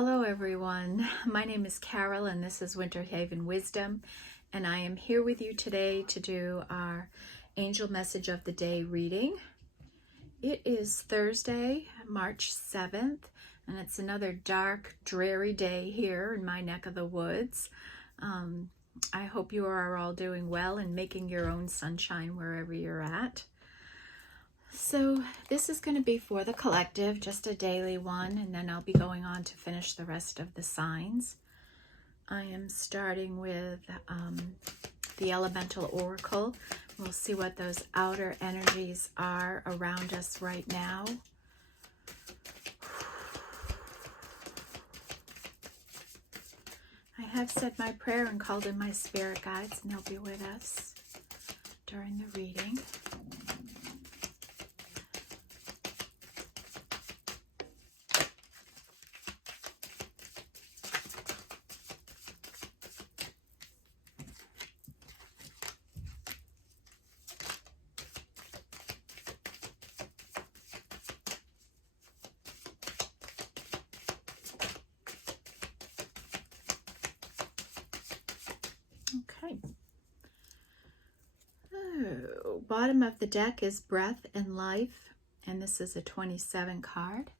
Hello everyone, my name is Carol and this is Winter Haven Wisdom, and I am here with you today to do our Angel Message of the Day reading. It is Thursday, March 7th, and it's another dark, dreary day here in my neck of the woods. I hope you are all doing well and making your own sunshine wherever you're at. So this is going to be for the collective, just a daily one, and then I'll be going on to finish the rest of the signs. I am starting with the Elemental Oracle. We'll see what those outer energies are around us right now. I have said my prayer and called in my spirit guides, and they'll be with us during the reading. Okay. Oh, bottom of the deck is Breath and Life, and this is a 27 card.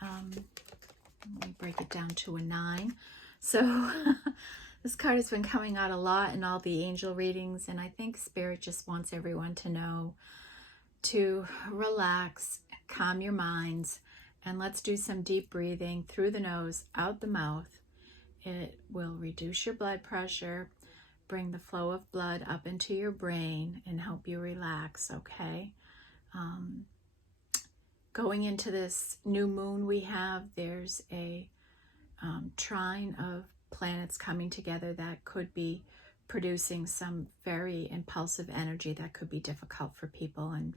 Let me break it down to a 9. So this card has been coming out a lot in all the angel readings, and I think Spirit just wants everyone to know to relax, calm your minds, and let's do some deep breathing through the nose, out the mouth. It will reduce your blood pressure, bring the flow of blood up into your brain, and help you relax, okay? Going into this new moon we have, there's a trine of planets coming together that could be producing some very impulsive energy that could be difficult for people and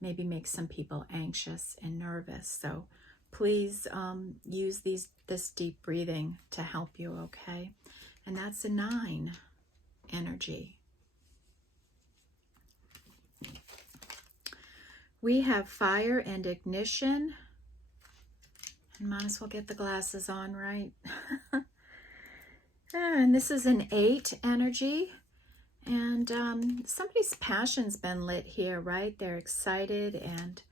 maybe make some people anxious and nervous. So please use this deep breathing to help you, okay? And that's a 9 energy. We have Fire and Ignition. And might as well get the glasses on, right? And this is an 8 energy. And somebody's passion's been lit here, right? They're excited and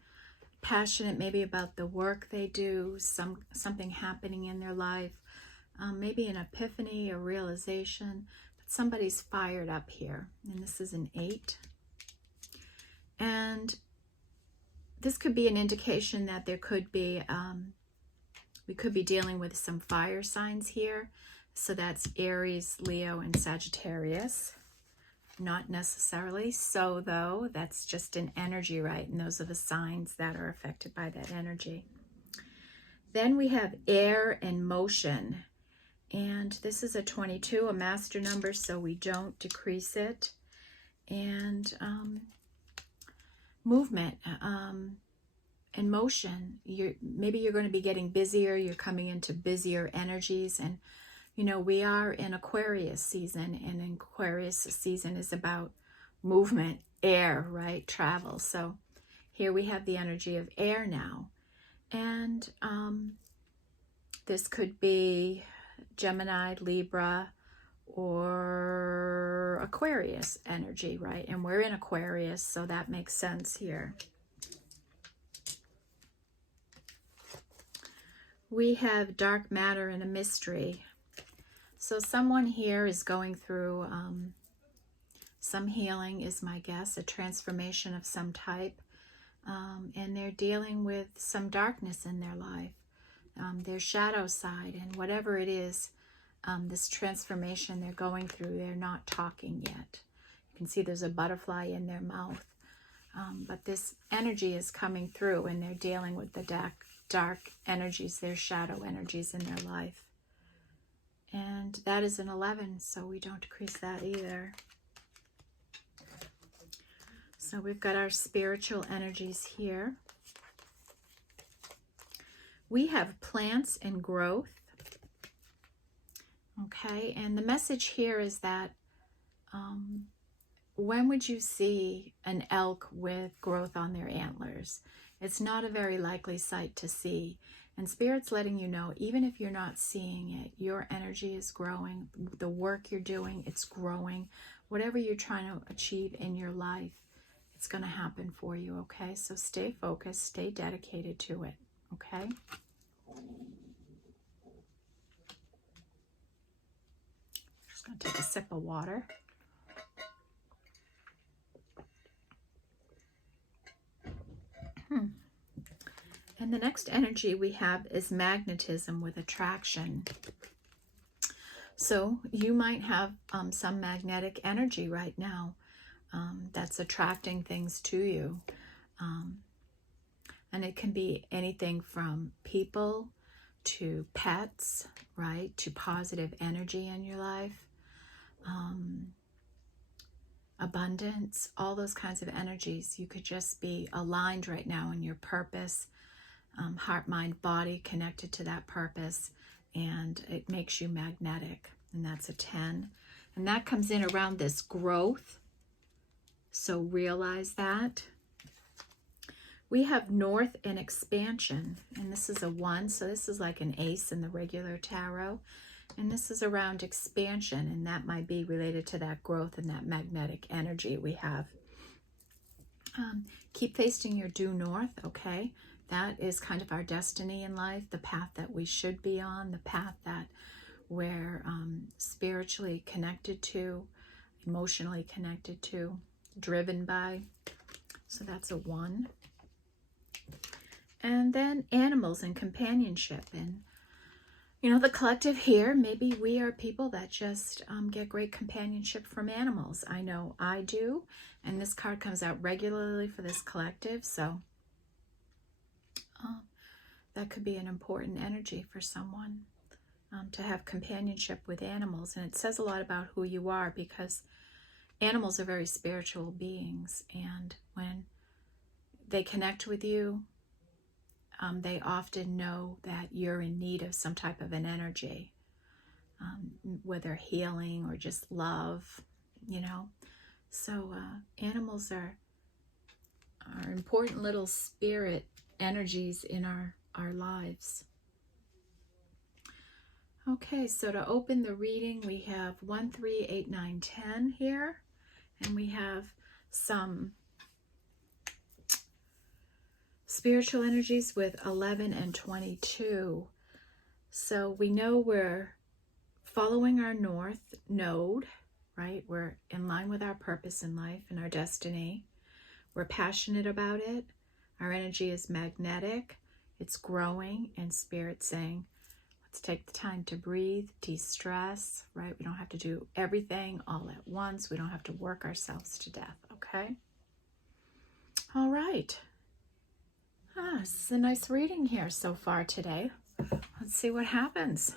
passionate maybe about the work they do, something happening in their life, maybe an epiphany, a realization, but somebody's fired up here, and this is an 8. And this could be an indication that there could be, we could be dealing with some fire signs here, so that's Aries, Leo, and Sagittarius. Not necessarily so, though. That's just an energy, right? And those are the signs that are affected by that energy. Then we have Air and Motion. And this is a 22, a master number, so we don't decrease it. And movement and motion. Maybe you're going to be getting busier. You're coming into busier energies, and you know, we are in Aquarius season, and Aquarius season is about movement, air, right? Travel. So here we have the energy of air now. And this could be Gemini, Libra, or Aquarius energy, right? And we're in Aquarius, so that makes sense here. We have Dark Matter and a Mystery. So someone here is going through some healing, is my guess, a transformation of some type, and they're dealing with some darkness in their life, their shadow side, and whatever it is, this transformation they're going through, they're not talking yet. You can see there's a butterfly in their mouth, but this energy is coming through, and they're dealing with the dark energies, their shadow energies in their life. And that is an 11, so we don't decrease that either. So we've got our spiritual energies here. We have Plants and Growth. Okay, and the message here is that when would you see an elk with growth on their antlers? It's not a very likely sight to see. And Spirit's letting you know, even if you're not seeing it, your energy is growing. The work you're doing, it's growing. Whatever you're trying to achieve in your life, it's going to happen for you, okay? So stay focused, stay dedicated to it, okay? Just going to take a sip of water. And the next energy we have is magnetism with attraction. So you might have some magnetic energy right now that's attracting things to you. And it can be anything from people to pets, right, to positive energy in your life, abundance, all those kinds of energies. You could just be aligned right now in your purpose, heart, mind, body, connected to that purpose, and it makes you magnetic, and that's a 10. And that comes in around this growth, so realize that. We have north and expansion, and this is a 1, so this is like an ace in the regular tarot, and this is around expansion, and that might be related to that growth and that magnetic energy we have. Keep facing your due north, okay? That is kind of our destiny in life, the path that we should be on, the path that we're spiritually connected to, emotionally connected to, driven by. So that's a 1. And then animals and companionship. And, you know, the collective here, maybe we are people that just get great companionship from animals. I know I do. And this card comes out regularly for this collective. So that could be an important energy for someone, to have companionship with animals. And it says a lot about who you are, because animals are very spiritual beings. And when they connect with you, they often know that you're in need of some type of an energy, whether healing or just love, you know. So animals are important little spirit energies in our lives. Okay, so to open the reading, we have 1, 3, 8, 9, 10 here, and we have some spiritual energies with 11 and 22. So we know we're following our north node, right? We're in line with our purpose in life and our destiny. We're passionate about it. Our energy is magnetic. It's growing, and Spirit's saying, let's take the time to breathe, de-stress, right? We don't have to do everything all at once. We don't have to work ourselves to death, okay? All right. This is a nice reading here so far today. Let's see what happens.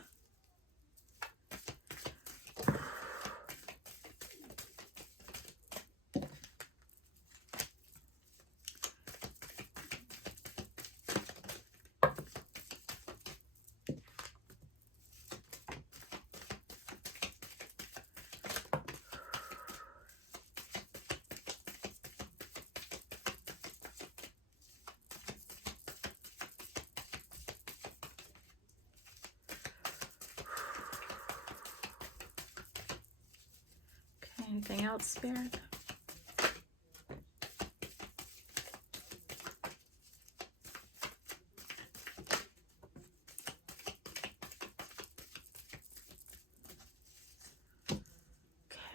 Anything else, Spirit?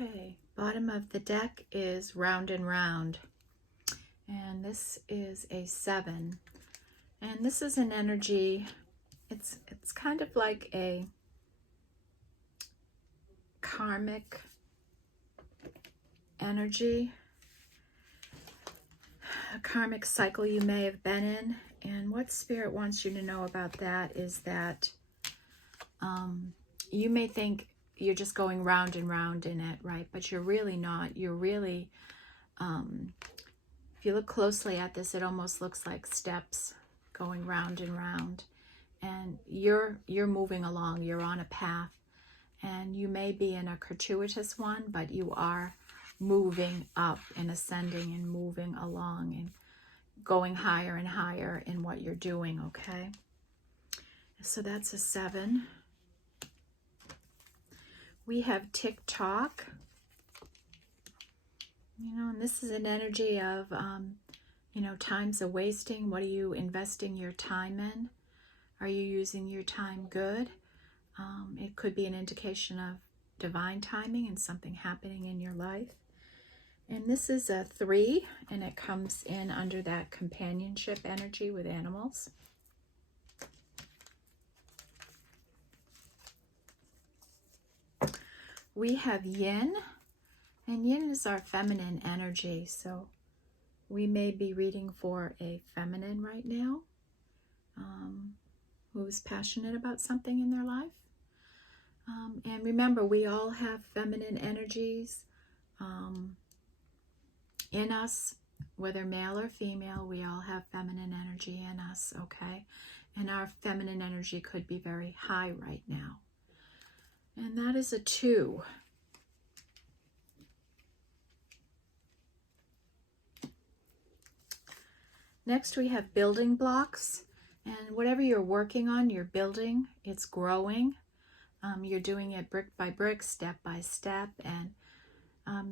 Okay, bottom of the deck is round and round. And this is a 7. And this is an energy, it's kind of like a karmic energy, a karmic cycle you may have been in. And what Spirit wants you to know about that is that you may think you're just going round and round in it, right? But you're really not. You're really, if you look closely at this, it almost looks like steps going round and round. And you're moving along. You're on a path. And you may be in a gratuitous one, but you are moving up and ascending and moving along and going higher and higher in what you're doing, okay? So that's a 7. We have tick-tock. You know, and this is an energy of, you know, time's a wasting. What are you investing your time in? Are you using your time good? It could be an indication of divine timing and something happening in your life. And this is a 3, and it comes in under that companionship energy with animals. We have yin, and yin is our feminine energy, so we may be reading for a feminine right now who's passionate about something in their life. And remember, we all have feminine energies in us, whether male or female. We all have feminine energy in us, okay? And our feminine energy could be very high right now. And that is a 2. Next we have building blocks. And whatever you're working on, you're building, it's growing. You're doing it brick by brick, step by step. And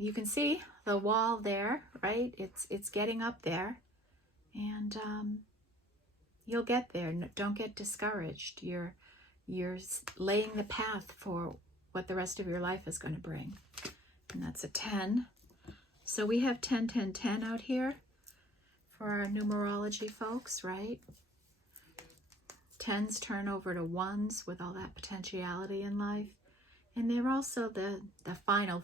you can see the wall there, right? It's getting up there. And you'll get there. Don't get discouraged. You're laying the path for what the rest of your life is going to bring. And that's a 10. So we have 10, 10, 10 out here for our numerology folks, right? 10s turn over to 1s with all that potentiality in life. And they're also the final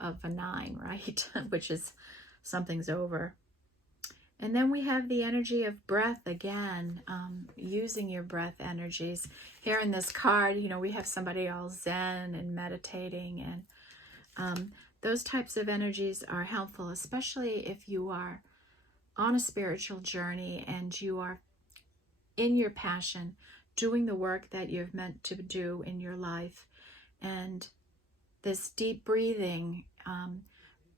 of a 9, right? Which is something's over. And then we have the energy of breath again, using your breath energies. Here in this card, you know, we have somebody all zen and meditating, and those types of energies are helpful, especially if you are on a spiritual journey and you are in your passion, doing the work that you're meant to do in your life. And this deep breathing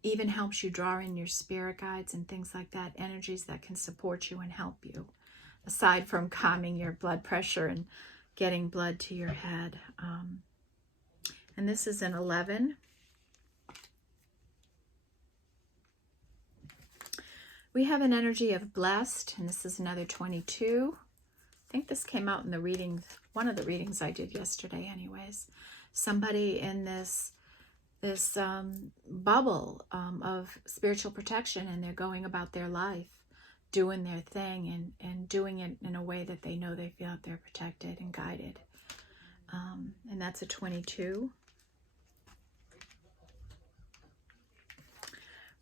even helps you draw in your spirit guides and things like that, energies that can support you and help you, aside from calming your blood pressure and getting blood to your head. And this is an 11. We have an energy of blessed, and this is another 22. I think this came out in the reading, one of the readings I did yesterday anyways. Somebody in this bubble of spiritual protection, and they're going about their life, doing their thing, and doing it in a way that they know they feel that they're protected and guided. And that's a 22.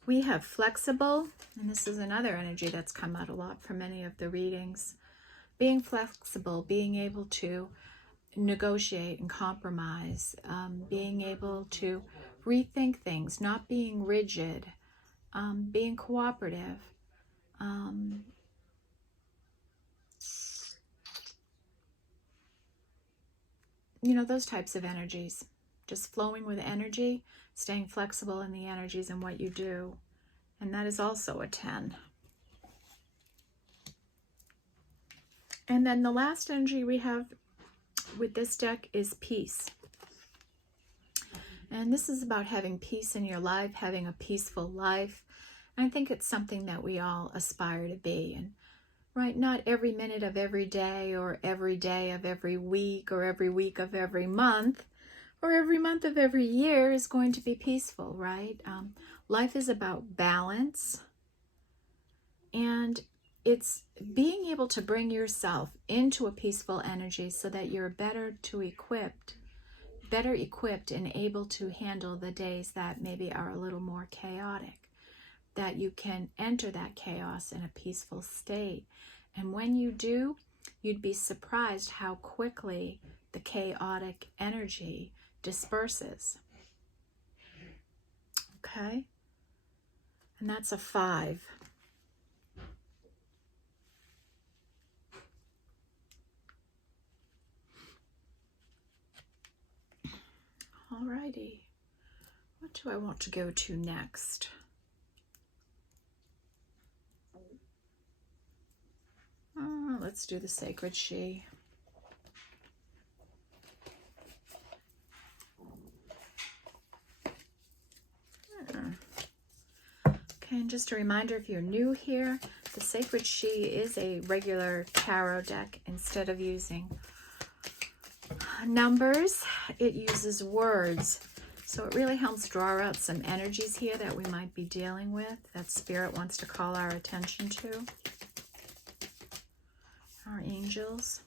We have flexible, and this is another energy that's come out a lot for many of the readings. Being flexible, being able to negotiate and compromise, being able to rethink things, not being rigid, being cooperative. You know, those types of energies. Just flowing with energy, staying flexible in the energies and what you do. And that is also a 10. And then the last energy we have with this deck is peace. And this is about having peace in your life, having a peaceful life. And I think it's something that we all aspire to be. And right, not every minute of every day or every day of every week or every week of every month or every month of every year is going to be peaceful, right? Life is about balance, and it's being able to bring yourself into a peaceful energy so that you're better equipped and able to handle the days that maybe are a little more chaotic, that you can enter that chaos in a peaceful state. And when you do, you'd be surprised how quickly the chaotic energy disperses. Okay? And that's a 5. Alrighty. What do I want to go to next? Let's do the Sacred She. Okay, and just a reminder, if you're new here, the Sacred She is a regular tarot deck. Instead of using numbers, it uses words. So it really helps draw out some energies here that we might be dealing with, that Spirit wants to call our attention to. Our angels.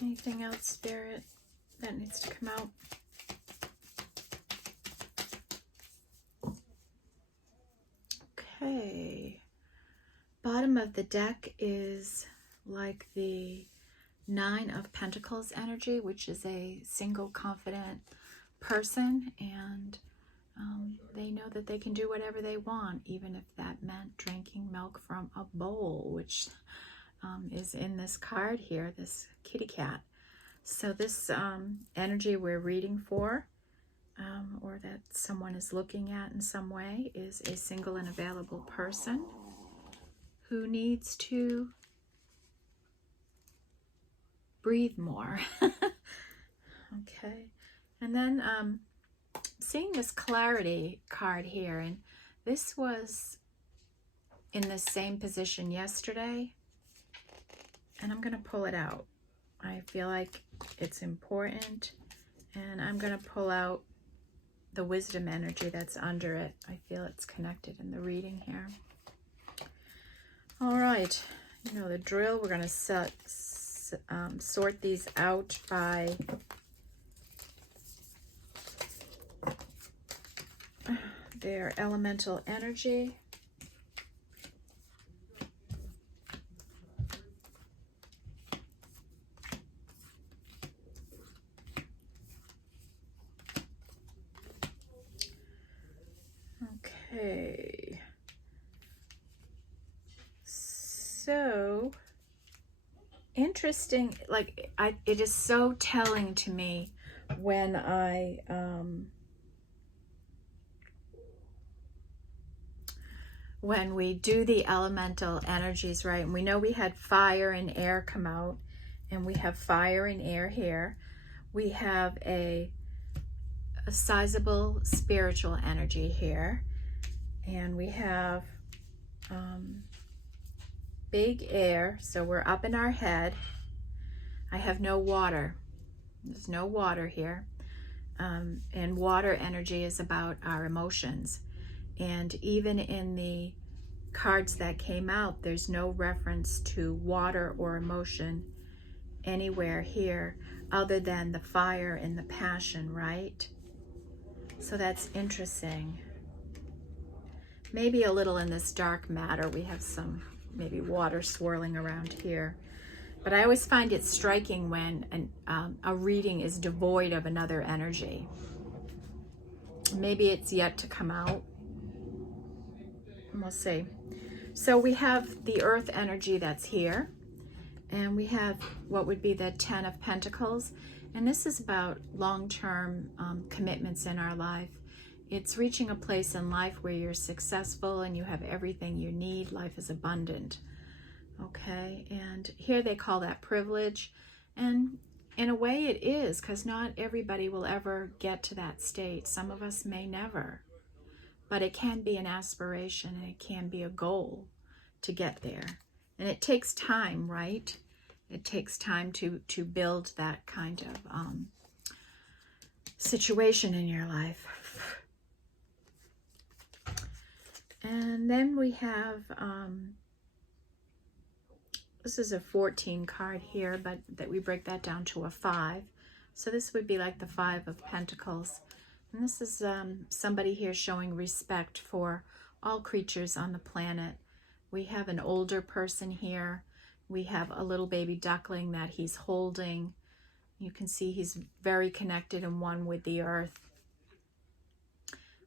Anything else, Spirit, that needs to come out? Okay. Bottom of the deck is like the Nine of Pentacles energy, which is a single, confident person, and they know that they can do whatever they want, even if that meant drinking milk from a bowl, which is in this card here, this kitty cat. So this energy we're reading for, or that someone is looking at in some way, is a single and available person who needs to breathe more. Okay. And then seeing this clarity card here, and this was in the same position yesterday, and I'm going to pull it out. I feel like it's important, and I'm going to pull out the wisdom energy that's under it. I feel it's connected in the reading here. All right, you know the drill. We're going to sort these out by their elemental energy. Okay. So interesting, like it is so telling to me when when we do the elemental energies, right? And we know we had fire and air come out, and we have fire and air here. We have a sizable spiritual energy here, and we have big air, so we're up in our head. I have no water. There's no water here. And water energy is about our emotions. And even in the cards that came out, there's no reference to water or emotion anywhere here other than the fire and the passion, right? So that's interesting. Maybe a little in this dark matter, we have some maybe water swirling around here. But I always find it striking when a reading is devoid of another energy. Maybe it's yet to come out. We'll see. So we have the earth energy that's here, and we have what would be the 10 of Pentacles, and this is about long-term commitments in our life. It's reaching a place in life where you're successful and you have everything you need. Life is abundant. Okay, and here they call that privilege, and in a way it is, because not everybody will ever get to that state. Some of us may never, but it can be an aspiration, and it can be a goal to get there. And it takes time, right? It takes time to build that kind of situation in your life. And then we have, this is a 14 card here, but that we break that down to a 5. So this would be like the Five of Pentacles. And this is somebody here showing respect for all creatures on the planet. We have an older person here. We have a little baby duckling that he's holding. You can see he's very connected and one with the earth.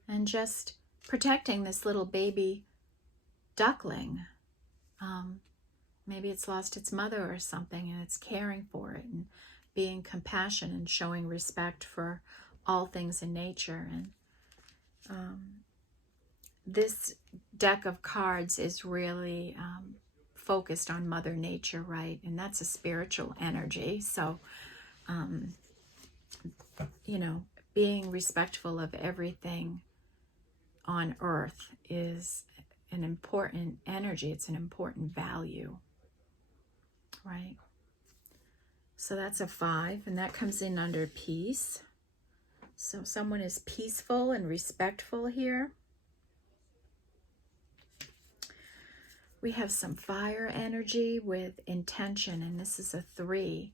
And just protecting this little baby duckling. Maybe it's lost its mother or something, and it's caring for it and being compassionate and showing respect for all things in nature. And this deck of cards is really focused on Mother Nature, right? And that's a spiritual energy. So, you know, being respectful of everything on earth is an important energy. It's an important value, right? So that's a 5, and that comes in under peace. So someone is peaceful and respectful here. We have some fire energy with intention, and this is a 3.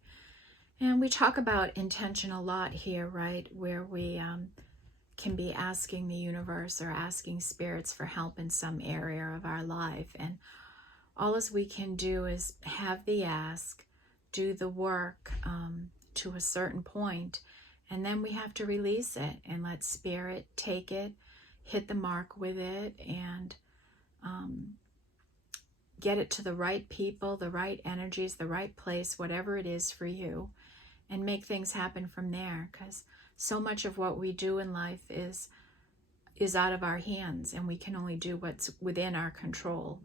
And we talk about intention a lot here, right? Where we can be asking the universe or asking spirits for help in some area of our life. And all as we can do is have the ask, do the work to a certain point, and then we have to release it and let spirit take it, hit the mark with it, and get it to the right people, the right energies, the right place, whatever it is for you, and make things happen from there. Because so much of what we do in life is out of our hands, and we can only do what's within our control.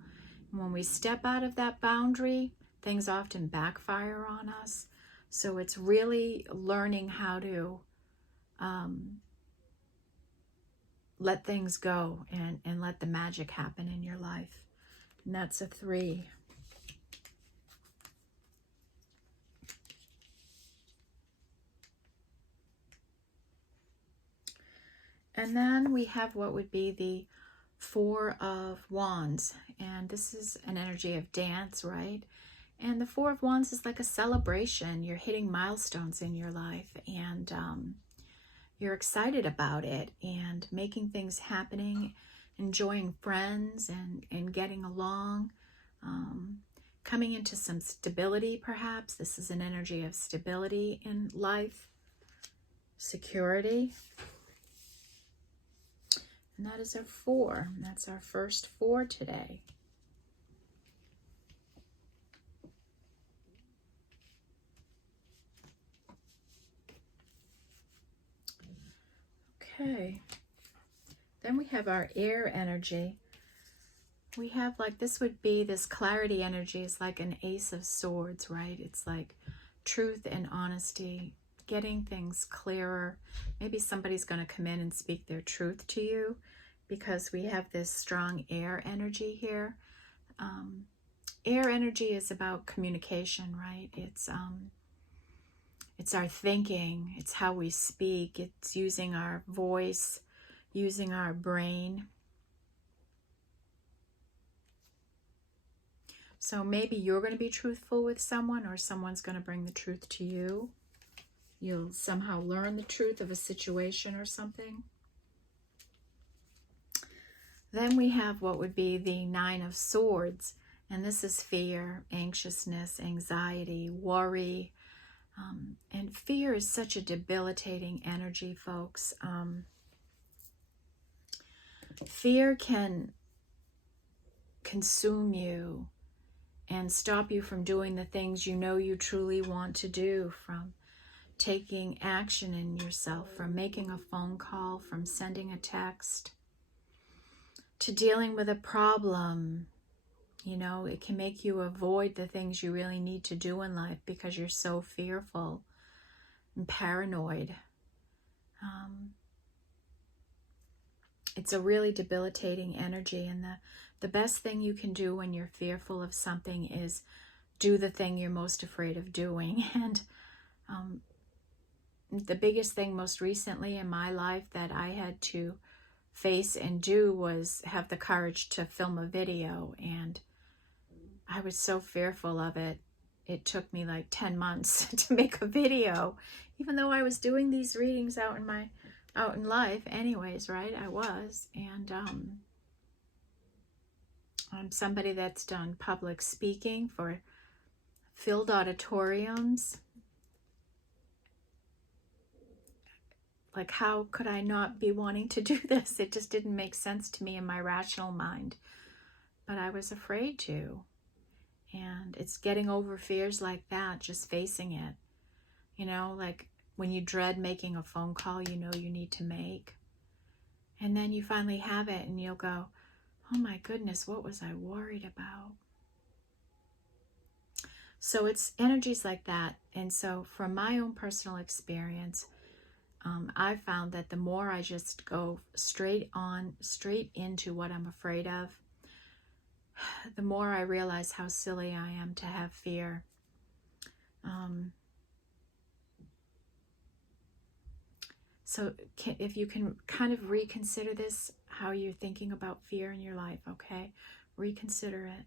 And when we step out of that boundary, things often backfire on us. So it's really learning how to let things go and let the magic happen in your life. And that's a 3. And then we have what would be the 4 of Wands. And this is an energy of dance, right? And the 4 of Wands is like a celebration. You're hitting milestones in your life, and you're excited about it and making things happening, enjoying friends and getting along, coming into some stability perhaps. This is an energy of stability in life, security. And that is our 4. And that's our first 4 today. Okay. Then we have our air energy. We have like, this would be, this clarity energy is like an Ace of Swords, right? It's like truth and honesty, getting things clearer. Maybe somebody's going to come in and speak their truth to you, because we have this strong air energy here. Air energy is about communication, right? It's our thinking, it's how we speak, it's using our voice, using our brain. So maybe you're going to be truthful with someone, or someone's going to bring the truth to you. You'll somehow learn the truth of a situation or something. Then we have what would be the 9 of Swords, and this is fear, anxiousness, anxiety, worry. And fear is such a debilitating energy, folks. Fear can consume you and stop you from doing the things you know you truly want to do, from taking action in yourself, from making a phone call, from sending a text, to dealing with a problem. You know, it can make you avoid the things you really need to do in life because you're so fearful and paranoid. It's a really debilitating energy, and the best thing you can do when you're fearful of something is do the thing you're most afraid of doing. And the biggest thing most recently in my life that I had to face and do was have the courage to film a video, and I was so fearful of it. it took me like 10 months to make a video, even though I was doing these readings out in life anyways, right? I was. And I'm somebody that's done public speaking for filled auditoriums. Like, how could I not be wanting to do this? It just didn't make sense to me in my rational mind. But I was afraid to. And it's getting over fears like that, just facing it. You know, like when you dread making a phone call you know you need to make. And then you finally have it and you'll go, oh my goodness, what was I worried about? So it's energies like that. And so from my own personal experience, I found that the more I just go straight into what I'm afraid of, the more I realize how silly I am to have fear. So if you can kind of reconsider this, how you're thinking about fear in your life, okay? Reconsider it.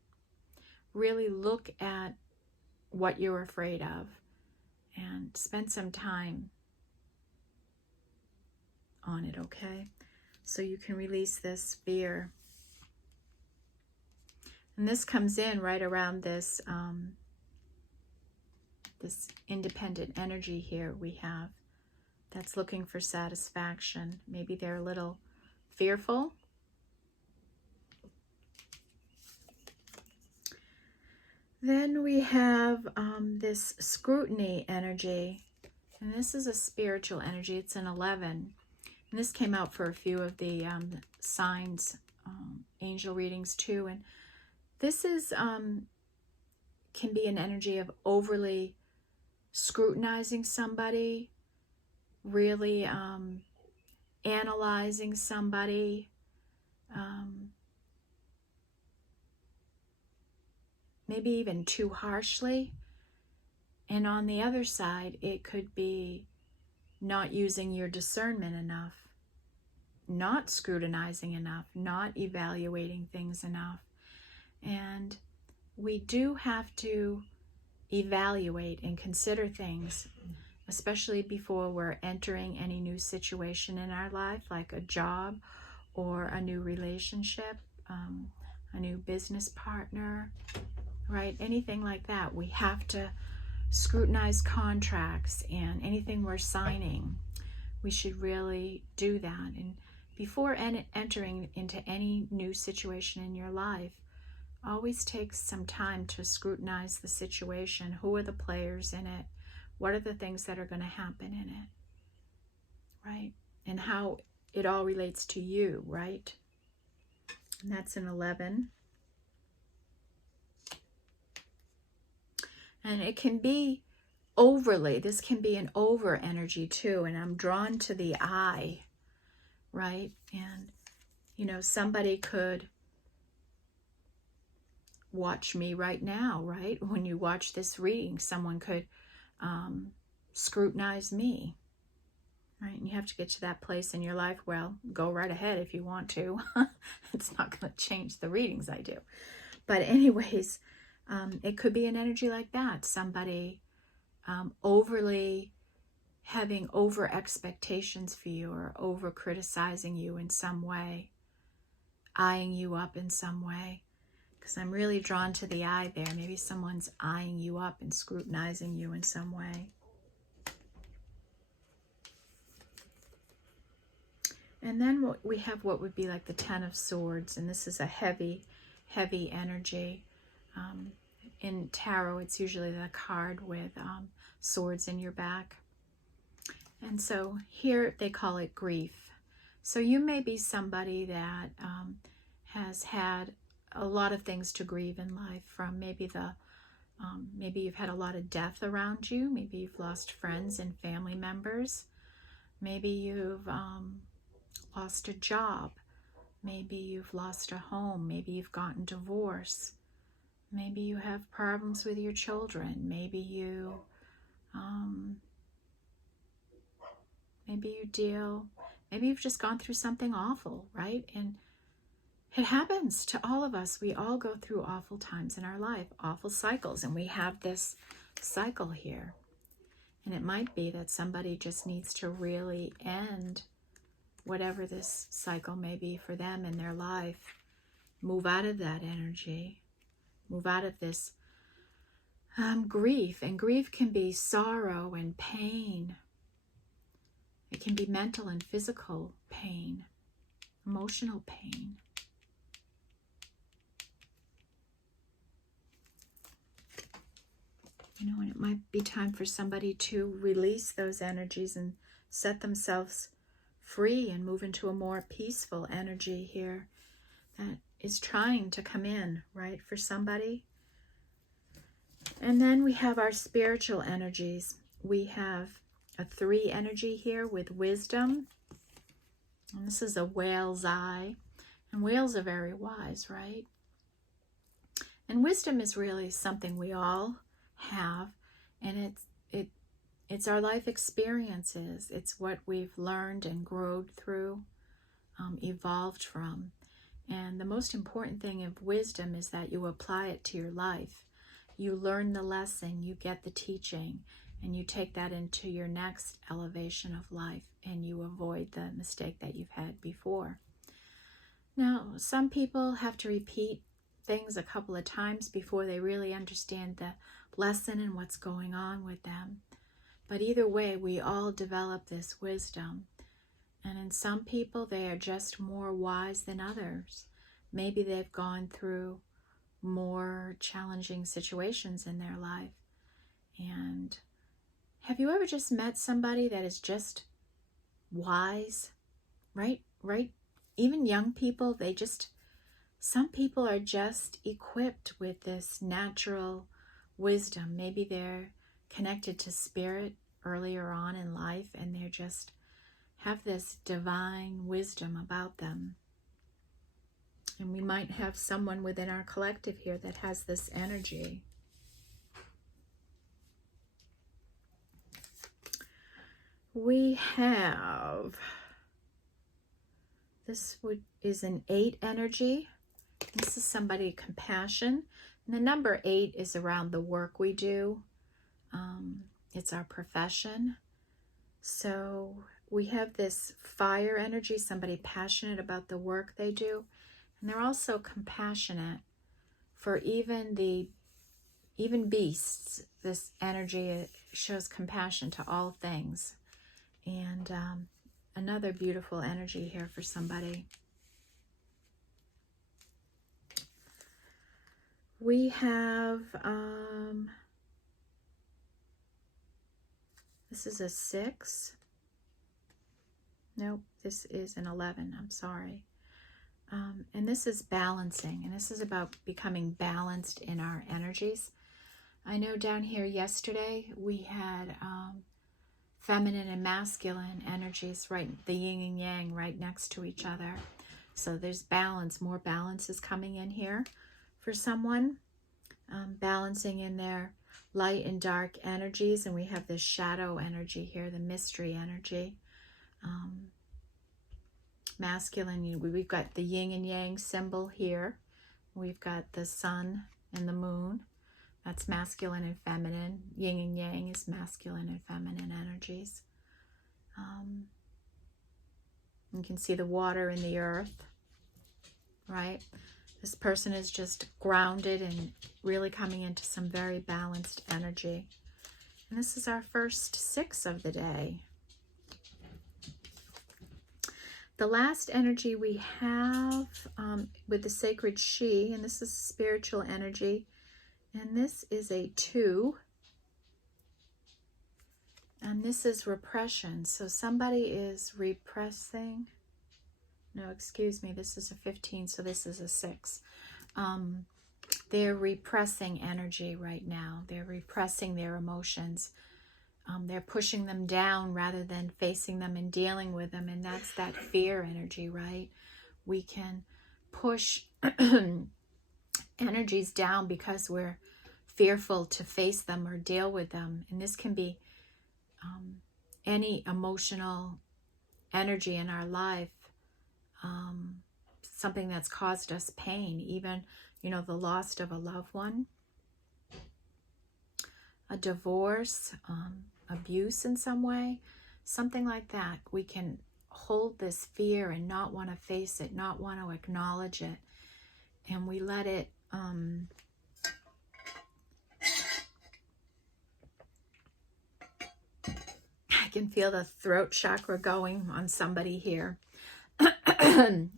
Really look at what you're afraid of and spend some time on it, okay? So you can release this fear. And this comes in right around this, this independent energy here we have that's looking for satisfaction. Maybe they're a little fearful. Then we have this scrutiny energy. And this is a spiritual energy. It's an 11. And this came out for a few of the signs, angel readings too. And this is can be an energy of overly scrutinizing somebody, really analyzing somebody, maybe even too harshly. And on the other side, it could be not using your discernment enough, not scrutinizing enough, not evaluating things enough. And we do have to evaluate and consider things, especially before we're entering any new situation in our life, like a job or a new relationship, a new business partner, right? Anything like that. We have to scrutinize contracts and anything we're signing. We should really do that. And before entering into any new situation in your life, always take some time to scrutinize the situation. Who are the players in it? What are the things that are going to happen in it? Right? And how it all relates to you, right? And that's an 11. And it can be overly, this can be an over energy too. And I'm drawn to the eye, right? And, you know, somebody could watch me right now, right? When you watch this reading, someone could scrutinize me, right? And you have to get to that place in your life. Well, go right ahead if you want to. It's not going to change the readings I do. But anyways, it could be an energy like that. Somebody overly having over expectations for you or over criticizing you in some way, eyeing you up in some way. Because I'm really drawn to the eye there. Maybe someone's eyeing you up and scrutinizing you in some way. And then we have what would be like the 10 of Swords. And this is a heavy, heavy energy. In tarot, it's usually the card with swords in your back. And so here they call it grief. So you may be somebody that has had a lot of things to grieve in life, from maybe maybe you've had a lot of death around you. Maybe you've lost friends and family members. Maybe you've lost a job. Maybe you've lost a home. Maybe you've gotten divorced. Maybe you have problems with your children. Maybe you've just gone through something awful, right? And It happens to all of us. We all go through awful times in our life, awful cycles, and we have this cycle here. And it might be that somebody just needs to really end whatever this cycle may be for them in their life. Move out of that energy. Move out of this grief. And grief can be sorrow and pain. It can be mental and physical pain, emotional pain. And it might be time for somebody to release those energies and set themselves free and move into a more peaceful energy here that is trying to come in, right, for somebody. And then we have our spiritual energies. We have a 3 energy here with wisdom. And this is a whale's eye. And whales are very wise, right? And wisdom is really something we all have, and it's our life experiences. It's what we've learned and grown through, evolved from. And the most important thing of wisdom is that you apply it to your life. You learn the lesson, you get the teaching, and you take that into your next elevation of life, and you avoid the mistake that you've had before. Now, some people have to repeat things a couple of times before they really understand the lesson and what's going on with them. But either way, we all develop this wisdom. And in some people, they are just more wise than others. Maybe they've gone through more challenging situations in their life. And have you ever just met somebody that is just wise? Right? Even young people, some people are just equipped with this natural wisdom. Maybe they're connected to spirit earlier on in life, and they just have this divine wisdom about them. And we might have someone within our collective here that has this energy. We have, is an 8 energy. This is somebody, compassion. And the number 8 is around the work we do. It's our profession. So we have this fire energy, somebody passionate about the work they do. And they're also compassionate for even beasts. This energy shows compassion to all things. And another beautiful energy here for somebody. We have, this is a 6. Nope, this is an 11, I'm sorry. And this is balancing, and this is about becoming balanced in our energies. I know down here yesterday we had feminine and masculine energies, right, the yin and yang right next to each other. So there's balance, more balance is coming in here for someone, balancing in their light and dark energies. And we have this shadow energy here, the mystery energy. Masculine, we've got the yin and yang symbol here. We've got the sun and the moon. That's masculine and feminine. Yin and yang is masculine and feminine energies. You can see the water and the earth, right? This person is just grounded and really coming into some very balanced energy. And this is our first 6 of the day. The last energy we have with the sacred she, and this is spiritual energy, and this is a 2. And this is repression. So somebody is repressing. No, excuse me, this is a 15, so this is a 6. They're repressing energy right now. They're repressing their emotions. They're pushing them down rather than facing them and dealing with them. And that's that fear energy, right? We can push energies down because we're fearful to face them or deal with them. And this can be any emotional energy in our life. something that's caused us pain, even, you know, the loss of a loved one, a divorce, abuse in some way, something like that. We can hold this fear and not want to face it, not want to acknowledge it, and we let it I can feel the throat chakra going on somebody here.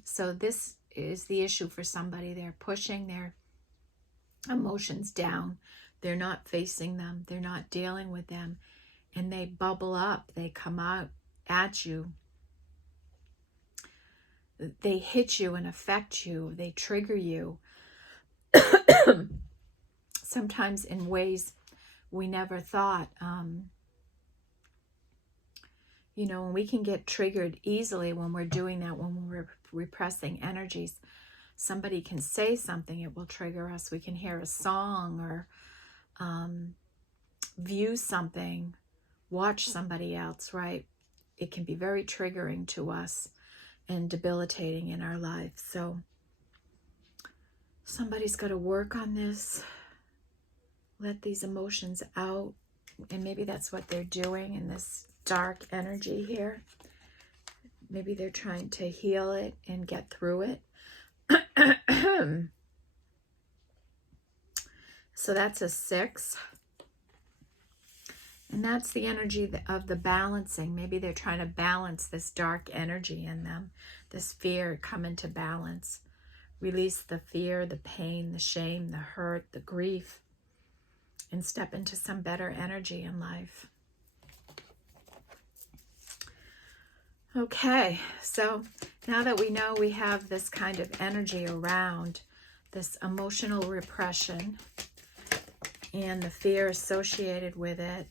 So this is the issue for somebody. They're pushing their emotions down. They're not facing them. They're not dealing with them. And they bubble up. They come out at you. They hit you and affect you. They trigger you. Sometimes in ways we never thought. You know, we can get triggered easily when we're doing that, when we're repressing energies. Somebody can say something, it will trigger us. We can hear a song or view something, watch somebody else, right? It can be very triggering to us and debilitating in our life. So somebody's got to work on this, let these emotions out, and maybe that's what they're doing in this dark energy here. Maybe they're trying to heal it and get through it. So that's a 6. And that's the energy of the balancing. Maybe they're trying to balance this dark energy in them, this fear, come into balance. Release the fear, the pain, the shame, the hurt, the grief, and step into some better energy in life. Okay, so now that we know we have this kind of energy around, this emotional repression and the fear associated with it,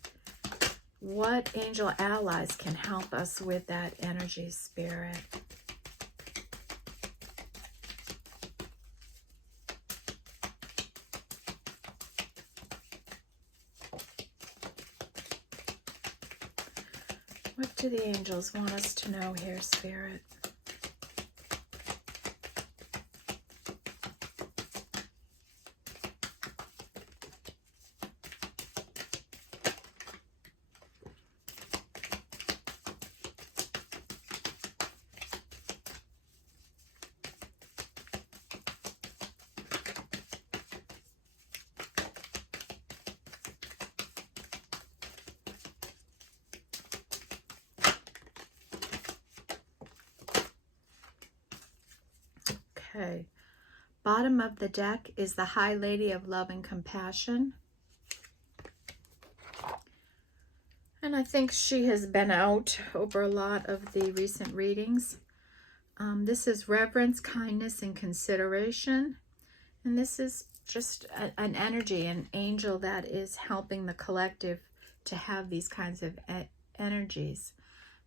what angel allies can help us with that energy, spirit? What do the angels want us to know here, spirit? Okay, bottom of the deck is the High Lady of Love and Compassion. And I think she has been out over a lot of the recent readings. This is reverence, kindness, and consideration. And this is just an energy, an angel that is helping the collective to have these kinds of energies.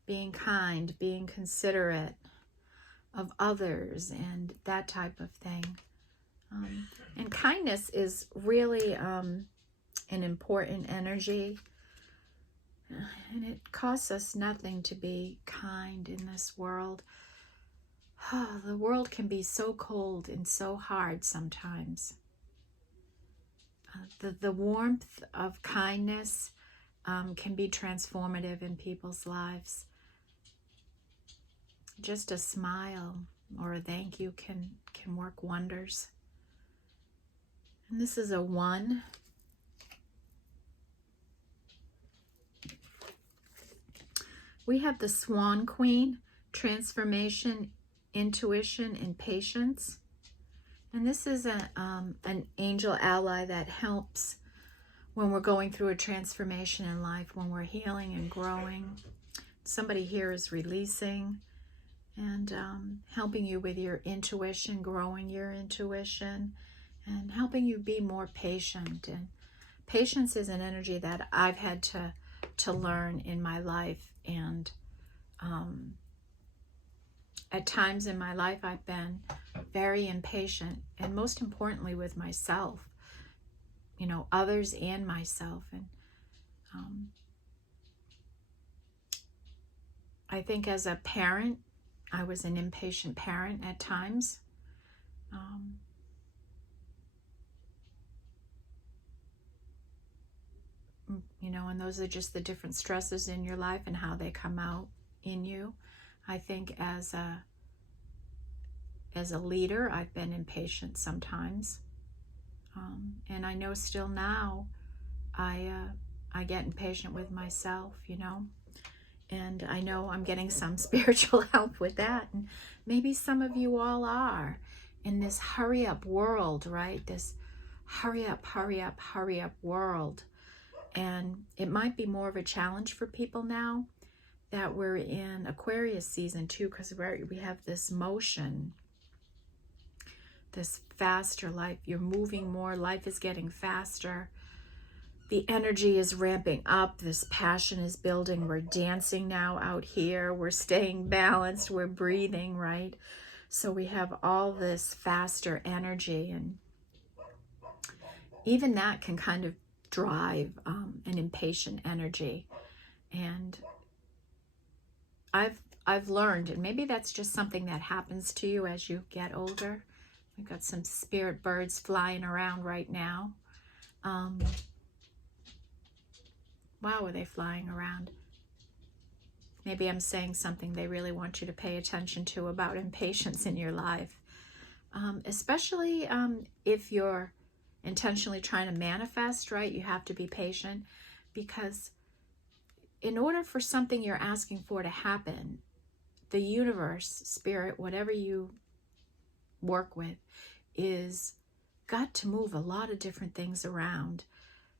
Being kind, being considerate of others, and that type of thing. And kindness is really an important energy. And it costs us nothing to be kind in this world. The world can be so cold and so hard sometimes. The warmth of kindness can be transformative in people's lives. Just a smile or a thank you can work wonders. And this is a 1. We have the Swan Queen, transformation, intuition, and patience. And this is an angel ally that helps when we're going through a transformation in life, when we're healing and growing. Somebody here is releasing and helping you with your intuition, growing your intuition, and helping you be more patient. And patience is an energy that I've had to learn in my life. And at times in my life, I've been very impatient, and most importantly with myself, you know, others and myself. And I think as a parent, I was an impatient parent at times. You know, and those are just the different stresses in your life and how they come out in you. I think as a leader, I've been impatient sometimes. And I know still now I get impatient with myself, you know. And I know I'm getting some spiritual help with that. And maybe some of you all are in this hurry up world, right? This hurry up, hurry up, hurry up world. And it might be more of a challenge for people now that we're in Aquarius season too, because we have this motion, this faster life. You're moving more. Life is getting faster. The energy is ramping up. This passion is building. We're dancing now out here. We're staying balanced. We're breathing, right? So we have all this faster energy, and even that can kind of drive an impatient energy. And I've learned, and maybe that's just something that happens to you as you get older. We've got some spirit birds flying around right now. Wow, are they flying around? Maybe I'm saying something they really want you to pay attention to about impatience in your life. Especially if you're intentionally trying to manifest, right? You have to be patient, because in order for something you're asking for to happen, the universe, spirit, whatever you work with, is got to move a lot of different things around.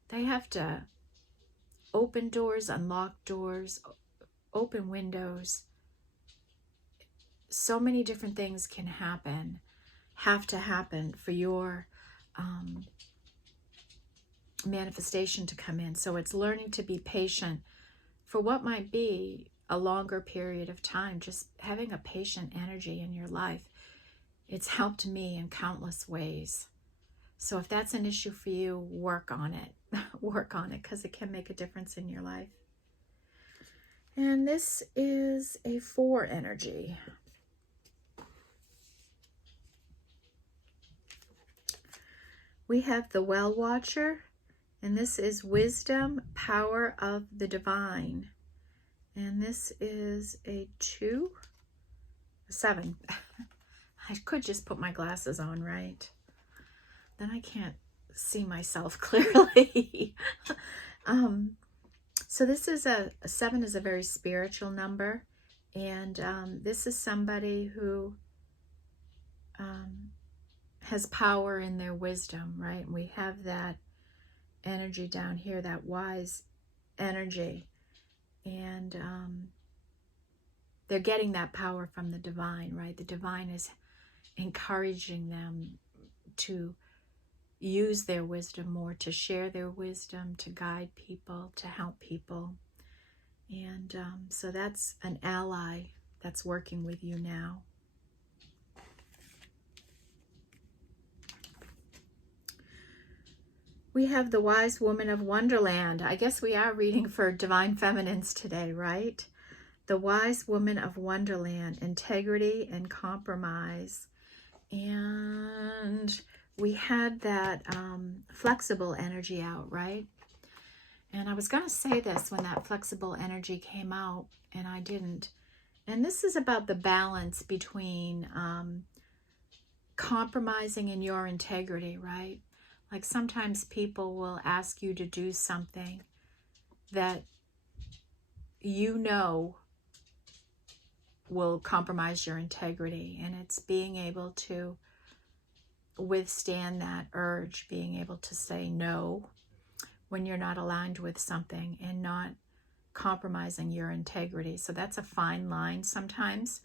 They have to open doors, unlock doors, open windows. So many different things can happen, have to happen for your manifestation to come in. So it's learning to be patient for what might be a longer period of time, just having a patient energy in your life. It's helped me in countless ways. So if that's an issue for you, work on it. Work on it, because it can make a difference in your life. And this is a 4 energy. We have the Well Watcher, and this is wisdom, power of the divine. And this is a 2, a 7. I could just put my glasses on, right? Then I can't see myself clearly. So this is a 7 is a very spiritual number. And this is somebody who has power in their wisdom, right? And we have that energy down here, that wise energy. And they're getting that power from the divine, right? The divine is encouraging them to use their wisdom more, to share their wisdom, to guide people, to help people. And so that's an ally that's working with you now. We have the Wise Woman of Wonderland. I guess we are reading for Divine Feminines today, right? The Wise Woman of Wonderland, integrity and compromise. And we had that flexible energy out, right? And I was going to say this when that flexible energy came out, and I didn't. And this is about the balance between compromising in your integrity, right? Like sometimes people will ask you to do something that you know will compromise your integrity, and it's being able to withstand that urge, being able to say no when you're not aligned with something and not compromising your integrity. So that's a fine line sometimes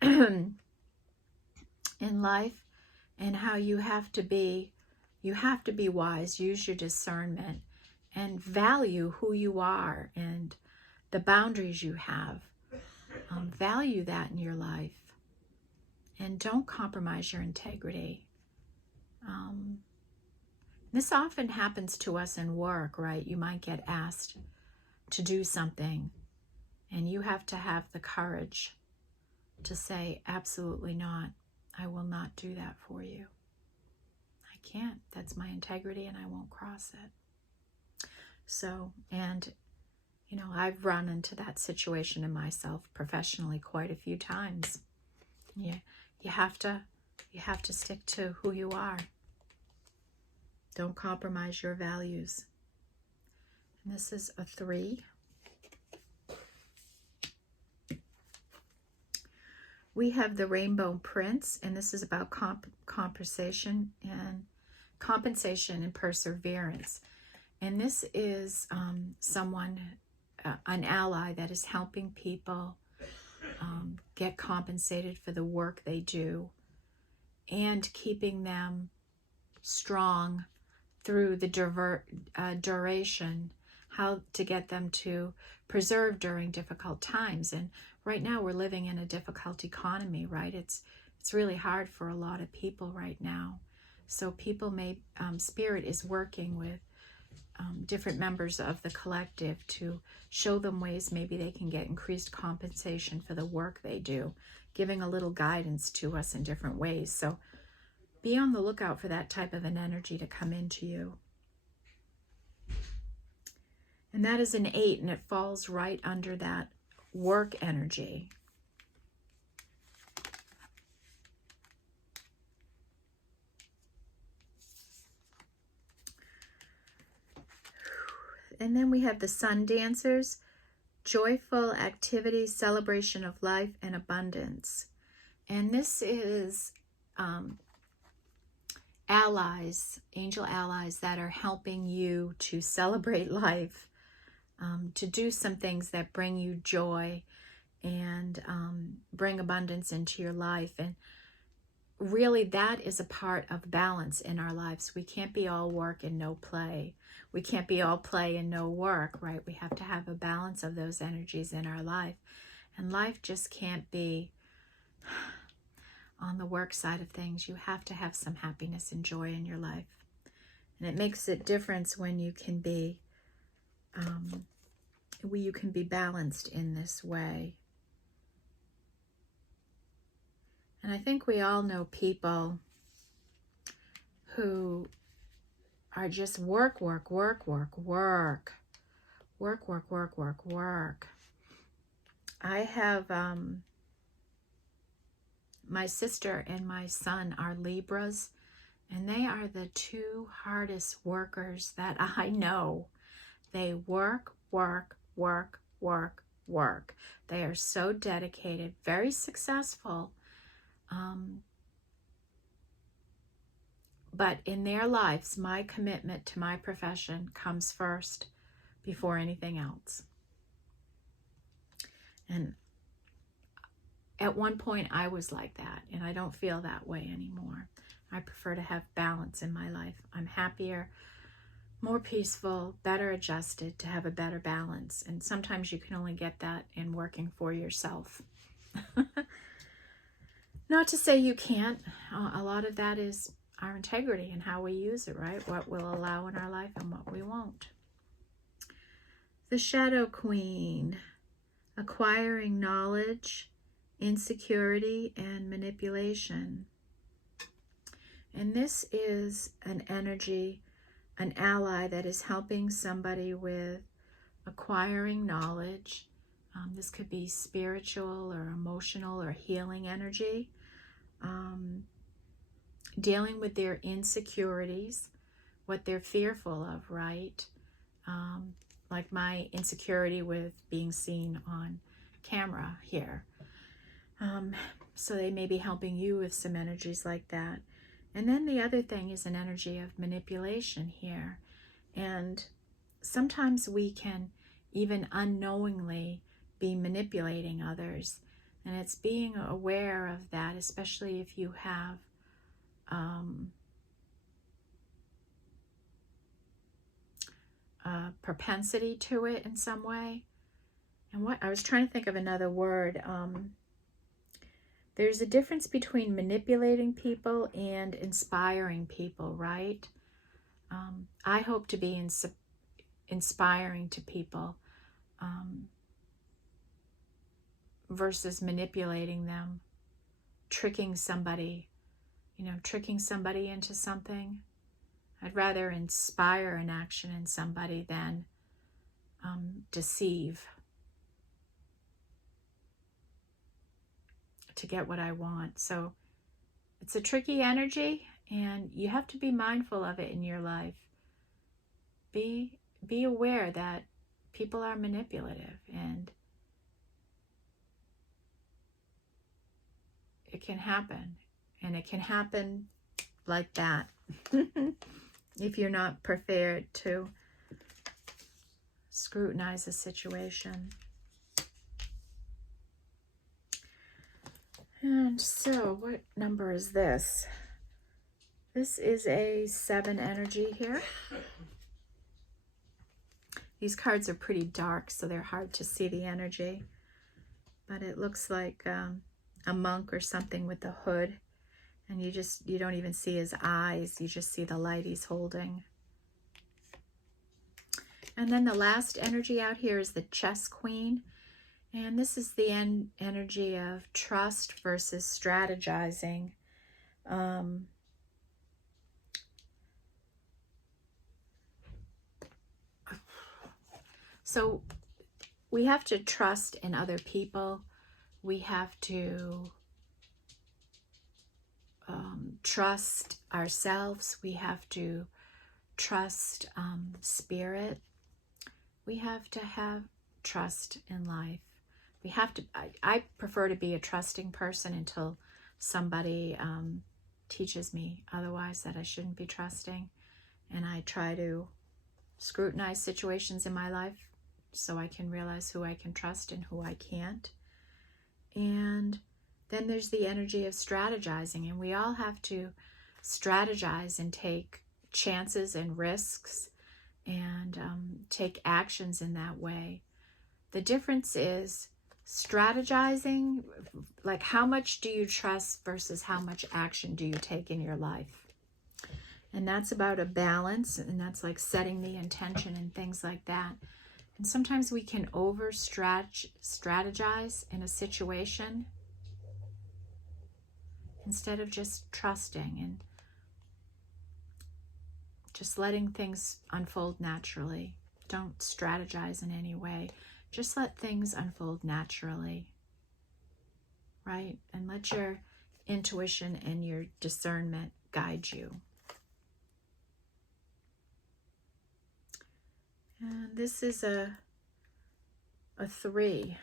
in life, and how you have to be wise, use your discernment, and value who you are and the boundaries you have. Value that in your life, and don't compromise your integrity. This often happens to us in work, right? You might get asked to do something, and you have to have the courage to say, absolutely not. I will not do that for you. I can't. That's my integrity, and I won't cross it. So, and you know, I've run into that situation in myself professionally quite a few times. Yeah, you have to stick to who you are. Don't compromise your values. And this is a 3. We have the Rainbow Prince, and this is about compensation and perseverance. And this is someone, an ally that is helping people get compensated for the work they do and keeping them strong through the duration, how to get them to preserve during difficult times. And right now we're living in a difficult economy, right? It's really hard for a lot of people right now. So people may, Spirit is working with different members of the collective to show them ways maybe they can get increased compensation for the work they do, giving a little guidance to us in different ways. So be on the lookout for that type of an energy to come into you. And that is an 8, and it falls right under that work energy. And then we have the Sun Dancers, joyful activity, celebration of life and abundance. And this is allies, angel allies that are helping you to celebrate life, to do some things that bring you joy and bring abundance into your life. And really that is a part of balance in our lives. We can't be all work and no play. We can't be all play and no work, right? We have to have a balance of those energies in our life. And life just can't be on the work side of things. You have to have some happiness and joy in your life. And it makes a difference when you can be balanced in this way. And I think we all know people who are just work. I have my sister and my son are Libras, and they are the 2 hardest workers that I know. They work. They are so dedicated, very successful. But in their lives, my commitment to my profession comes first before anything else. And at one point I was like that, and I don't feel that way anymore. I prefer to have balance in my life. I'm happier, more peaceful, better adjusted, to have a better balance. And sometimes you can only get that in working for yourself. Not to say you can't. A lot of that is our integrity and how we use it, right? What we'll allow in our life and what we won't. The Shadow Queen, acquiring knowledge, insecurity, and manipulation. And this is an energy, an ally that is helping somebody with acquiring knowledge. This could be spiritual or emotional or healing energy. Dealing with their insecurities, what they're fearful of, right? Like my insecurity with being seen on camera here. So they may be helping you with some energies like that. And then the other thing is an energy of manipulation here. And sometimes we can even unknowingly be manipulating others. And it's being aware of that, especially if you have a propensity to it in some way. And what I was trying to think of another word. There's a difference between manipulating people and inspiring people, right? I hope to be inspiring to people versus manipulating them tricking somebody, tricking somebody into something. I'd rather inspire an action in somebody than deceive to get what I want. So it's a tricky energy, and you have to be mindful of it in your life. Be aware that people are manipulative, and it can happen, and it can happen like that if you're not prepared to scrutinize a situation. And so, what number is this? This is a 7 energy here. These cards are pretty dark, so they're hard to see the energy. But it looks like a monk or something with the hood. And you don't even see his eyes. You just see the light he's holding. And then the last energy out here is the Chess Queen. And this is the energy of trust versus strategizing. So we have to trust in other people. We have to trust ourselves. We have to trust spirit. We have to have trust in life. We have to, I prefer to be a trusting person until somebody teaches me otherwise that I shouldn't be trusting. And I try to scrutinize situations in my life so I can realize who I can trust and who I can't. And then there's the energy of strategizing, and we all have to strategize and take chances and risks and take actions in that way. The difference is strategizing, like how much do you trust versus how much action do you take in your life. And that's about a balance, and that's like setting the intention and things like that. And sometimes we can strategize in a situation instead of just trusting and just letting things unfold naturally. Don't strategize in any way. Just let things unfold naturally, right? And let your intuition and your discernment guide you. And this is a 3.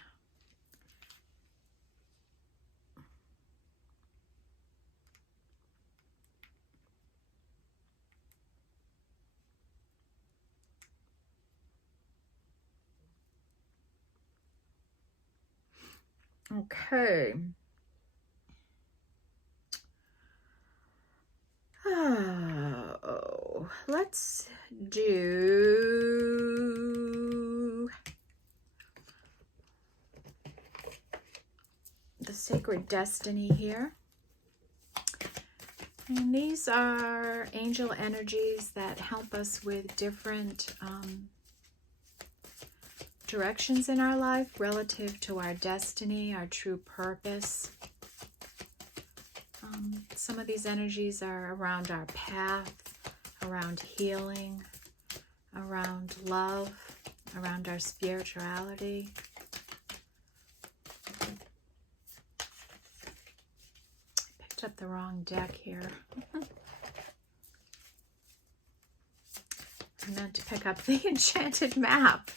Okay. Oh, let's do the Sacred Destiny here. And these are angel energies that help us with different directions in our life relative to our destiny, our true purpose. Some of these energies are around our path, around healing, around love, around our spirituality. I picked up the wrong deck here. I meant to pick up the enchanted map.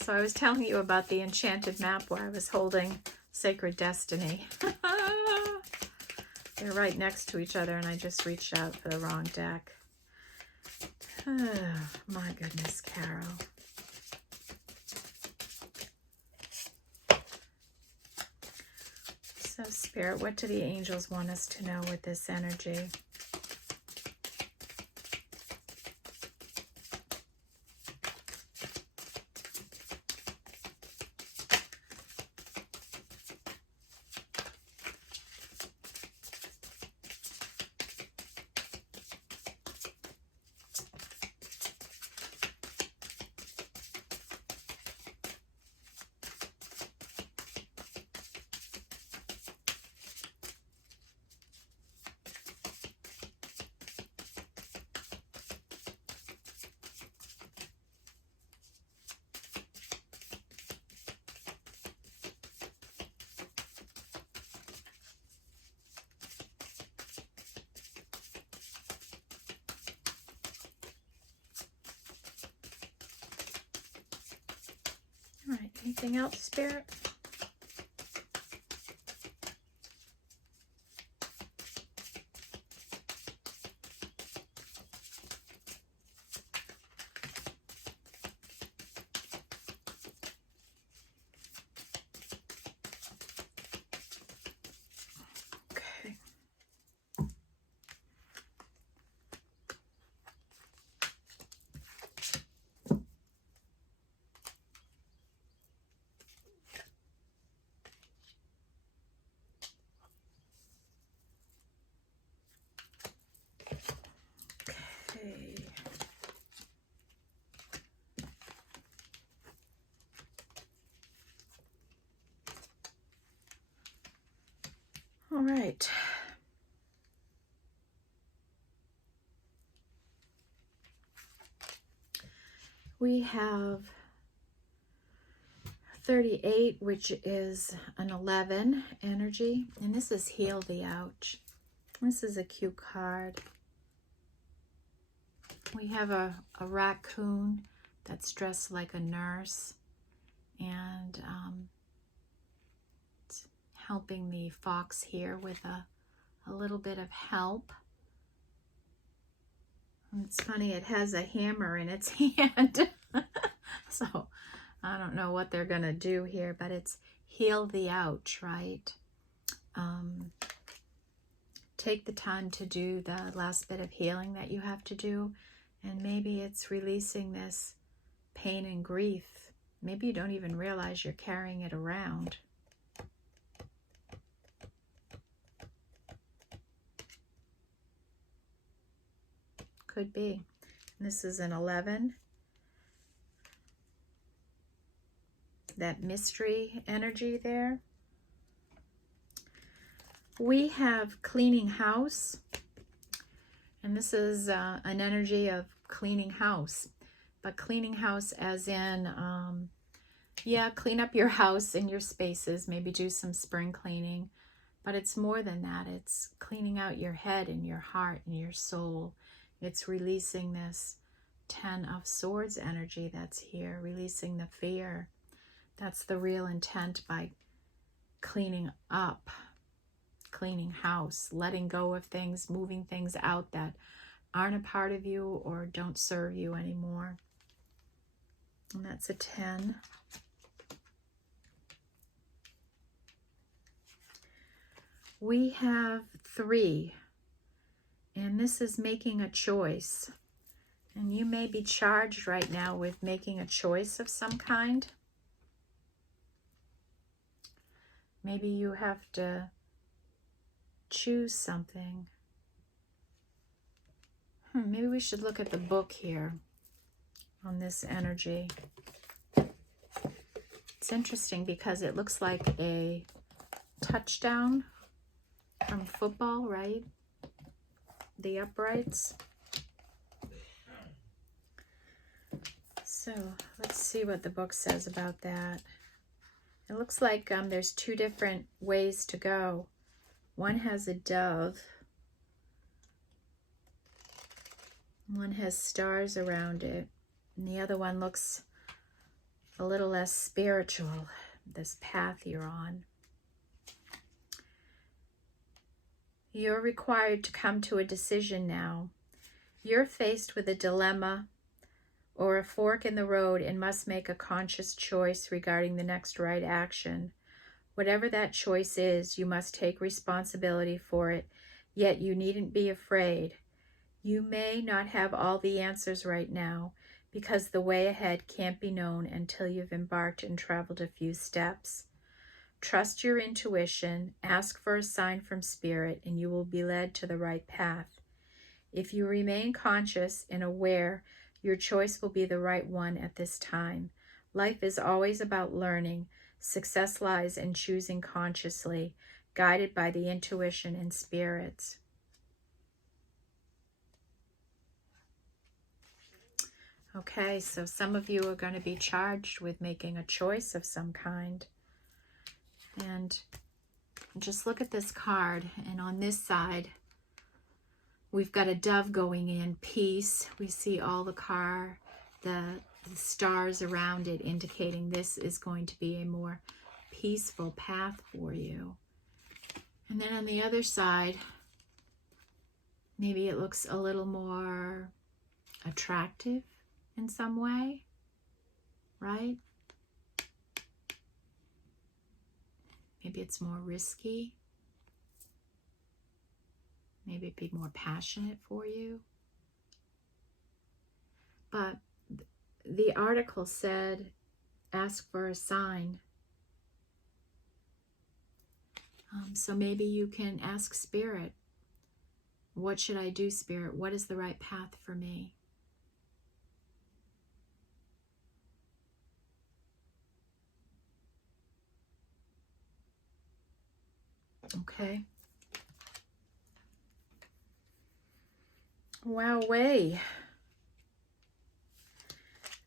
So I was telling you about the enchanted map where I was holding Sacred Destiny. They're right next to each other, and I just reached out for the wrong deck. Oh, my goodness, Carol. So, Spirit, what do the angels want us to know with this energy? All right, anything else, Spirit? Okay. Okay. All right. We have 38, which is an 11 energy, and this is Heal the Ouch. This is a cute card. We have a raccoon that's dressed like a nurse, and it's helping the fox here with a little bit of help. And it's funny, it has a hammer in its hand. So I don't know what they're gonna do here, but it's heal the ouch, right? Take the time to do the last bit of healing that you have to do, and maybe it's releasing this pain and grief. Maybe you don't even realize you're carrying it around. Could be. This is an 11. That mystery energy there. We have cleaning house, and this is an energy of cleaning house, but cleaning house as in, yeah, clean up your house and your spaces, maybe do some spring cleaning, but it's more than that. It's cleaning out your head and your heart and your soul. It's releasing this 10 of Swords energy that's here, releasing the fear. That's the real intent by cleaning up, cleaning house, letting go of things, moving things out that aren't a part of you or don't serve you anymore. And that's a 10. We have 3, and this is making a choice. And you may be charged right now with making a choice of some kind. Maybe you have to choose something. Maybe we should look at the book here on this energy. It's interesting because it looks like a touchdown from football, right? The uprights. So let's see what the book says about that. It looks like there's 2 different ways to go. One has a dove. One has stars around it. And the other one looks a little less spiritual, this path you're on. You're required to come to a decision now. You're faced with a dilemma or a fork in the road and must make a conscious choice regarding the next right action. Whatever that choice is, you must take responsibility for it, yet you needn't be afraid. You may not have all the answers right now, because the way ahead can't be known until you've embarked and traveled a few steps. Trust your intuition, ask for a sign from Spirit, and you will be led to the right path. If you remain conscious and aware, your choice will be the right one at this time. Life is always about learning. Success lies in choosing consciously, guided by the intuition and spirits. Okay, so some of you are going to be charged with making a choice of some kind. And just look at this card, and on this side, we've got a dove going in, peace. We see all the stars around it indicating this is going to be a more peaceful path for you. And then on the other side, maybe it looks a little more attractive in some way, right? Maybe it's more risky. Maybe it'd be more passionate for you. But the article said, ask for a sign. So maybe you can ask Spirit, what should I do, Spirit? What is the right path for me? Okay. Woway.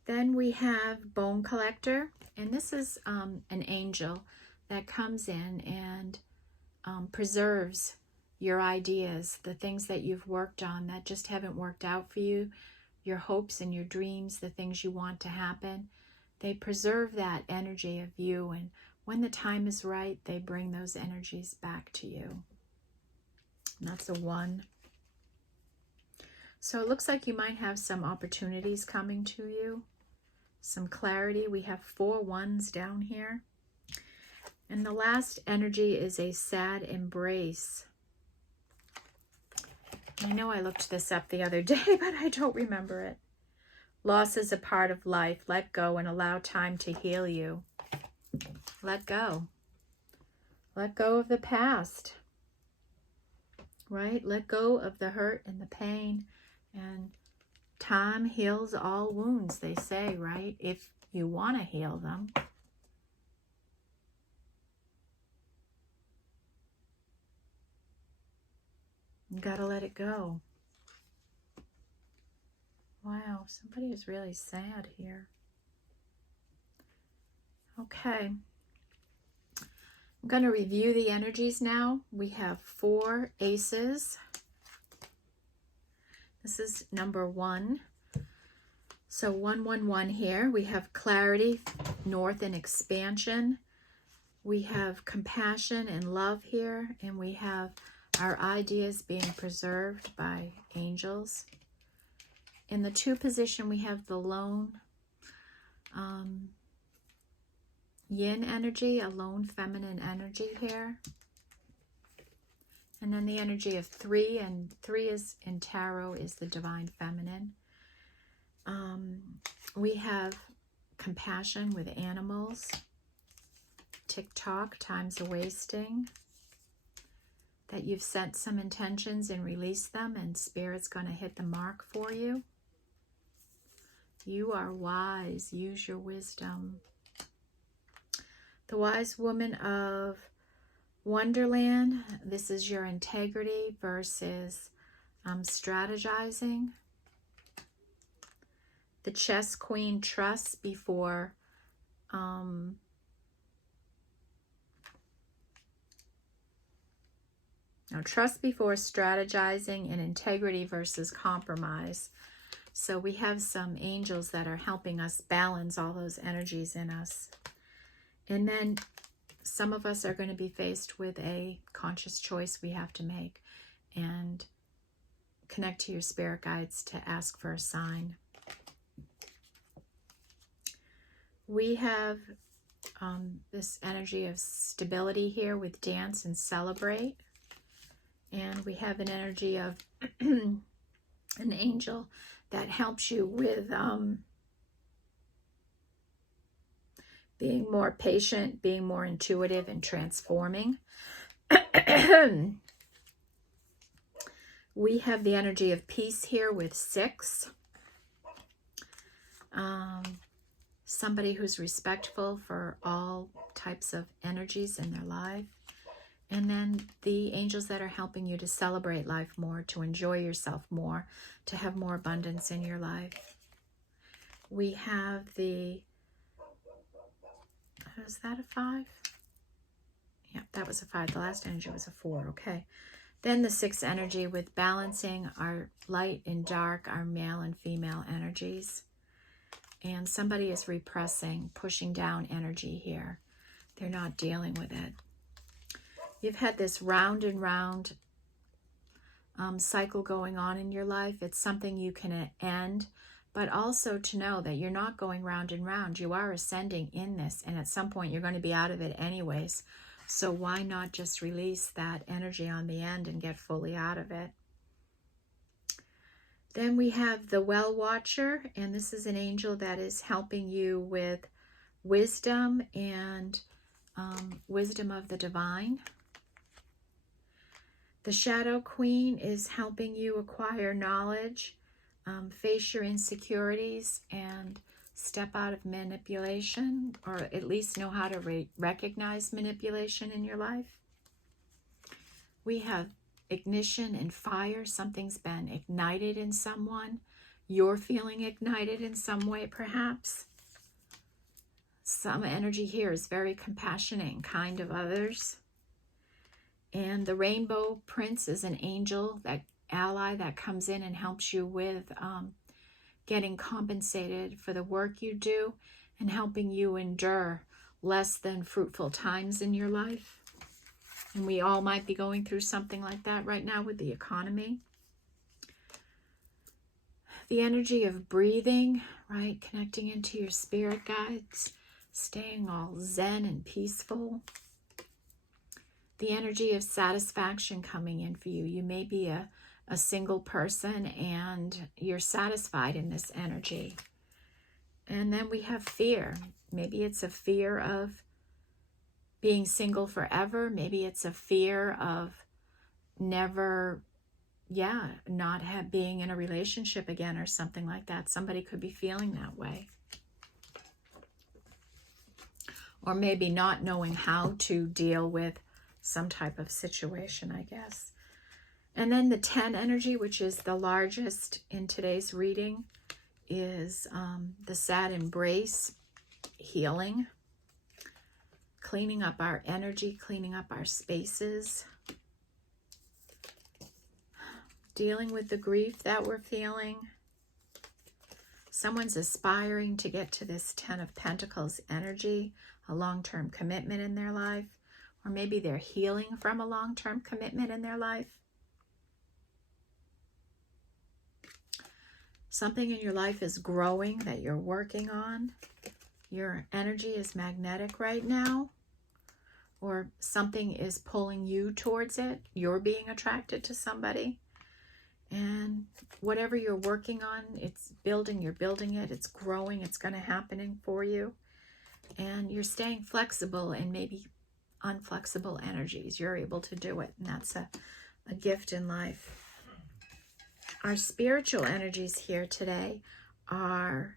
Then we have Bone Collector, and this is an angel that comes in and preserves your ideas, the things that you've worked on that just haven't worked out for you, your hopes and your dreams, the things you want to happen. They preserve that energy of you, and when the time is right, they bring those energies back to you. And that's a 1. So it looks like you might have some opportunities coming to you, some clarity. We have 4 1s down here. And the last energy is a sad embrace. I know I looked this up the other day, but I don't remember it. Loss is a part of life. Let go and allow time to heal you. Let go. Let go of the past. Right? Let go of the hurt and the pain. And time heals all wounds, they say, right? If you want to heal them. You gotta let it go. Wow, somebody is really sad here. Okay. I'm going to review the energies now. We have 4 aces. This is number 1. So 111 here. We have clarity, north, and expansion. We have compassion and love here. And we have our ideas being preserved by angels. In the 2 position, we have the lone yin energy, a lone feminine energy here. And then the energy of 3, and 3 is in tarot is the divine feminine. We have compassion with animals. Tick-tock, time's a-wasting. That you've set some intentions and released them, and Spirit's going to hit the mark for you. You are wise. Use your wisdom. The Wise Woman of Wonderland. This is your integrity versus strategizing. The Chess Queen trusts before trust before strategizing, and integrity versus compromise. So we have some angels that are helping us balance all those energies in us. And then some of us are going to be faced with a conscious choice we have to make, and connect to your spirit guides to ask for a sign. We have this energy of stability here with dance and celebrate. And we have an energy of an angel that helps you with being more patient, being more intuitive, and transforming. We have the energy of peace here with 6. Somebody who's respectful for all types of energies in their life. And then the angels that are helping you to celebrate life more, to enjoy yourself more, to have more abundance in your life. We have the, is that a 5? Yep, that was a 5. The last energy was a 4. Okay. Then the 6th energy with balancing our light and dark, our male and female energies. And somebody is repressing, pushing down energy here. They're not dealing with it. You've had this round and round cycle going on in your life. It's something you can end, but also to know that you're not going round and round. You are ascending in this, and at some point you're going to be out of it anyways. So why not just release that energy on the end and get fully out of it? Then we have the Well Watcher, and this is an angel that is helping you with wisdom and wisdom of the divine. The Shadow Queen is helping you acquire knowledge, face your insecurities, and step out of manipulation, or at least know how to recognize manipulation in your life. We have ignition and fire. Something's been ignited in someone. You're feeling ignited in some way, perhaps. Some energy here is very compassionate and kind of others. And the Rainbow Prince is an angel, that ally that comes in and helps you with getting compensated for the work you do and helping you endure less than fruitful times in your life. And we all might be going through something like that right now with the economy. The energy of breathing, right? Connecting into your spirit guides, staying all zen and peaceful. The energy of satisfaction coming in for you. You may be a single person and you're satisfied in this energy. And then we have fear. Maybe it's a fear of being single forever. Maybe it's a fear of never, not being in a relationship again or something like that. Somebody could be feeling that way. Or maybe not knowing how to deal with some type of situation, I guess. And then the 10 energy, which is the largest in today's reading, is the sad embrace, healing, cleaning up our energy, cleaning up our spaces, dealing with the grief that we're feeling. Someone's aspiring to get to this 10 of Pentacles energy, a long-term commitment in their life. Or maybe they're healing from a long-term commitment in their life. Something in your life is growing that you're working on. Your energy is magnetic right now. Or something is pulling you towards it. You're being attracted to somebody. And whatever you're working on, it's building, you're building it, it's growing, it's going to happen for you. And you're staying flexible and maybe unflexible energies. You're able to do it, and that's a gift in life. Our spiritual energies here today are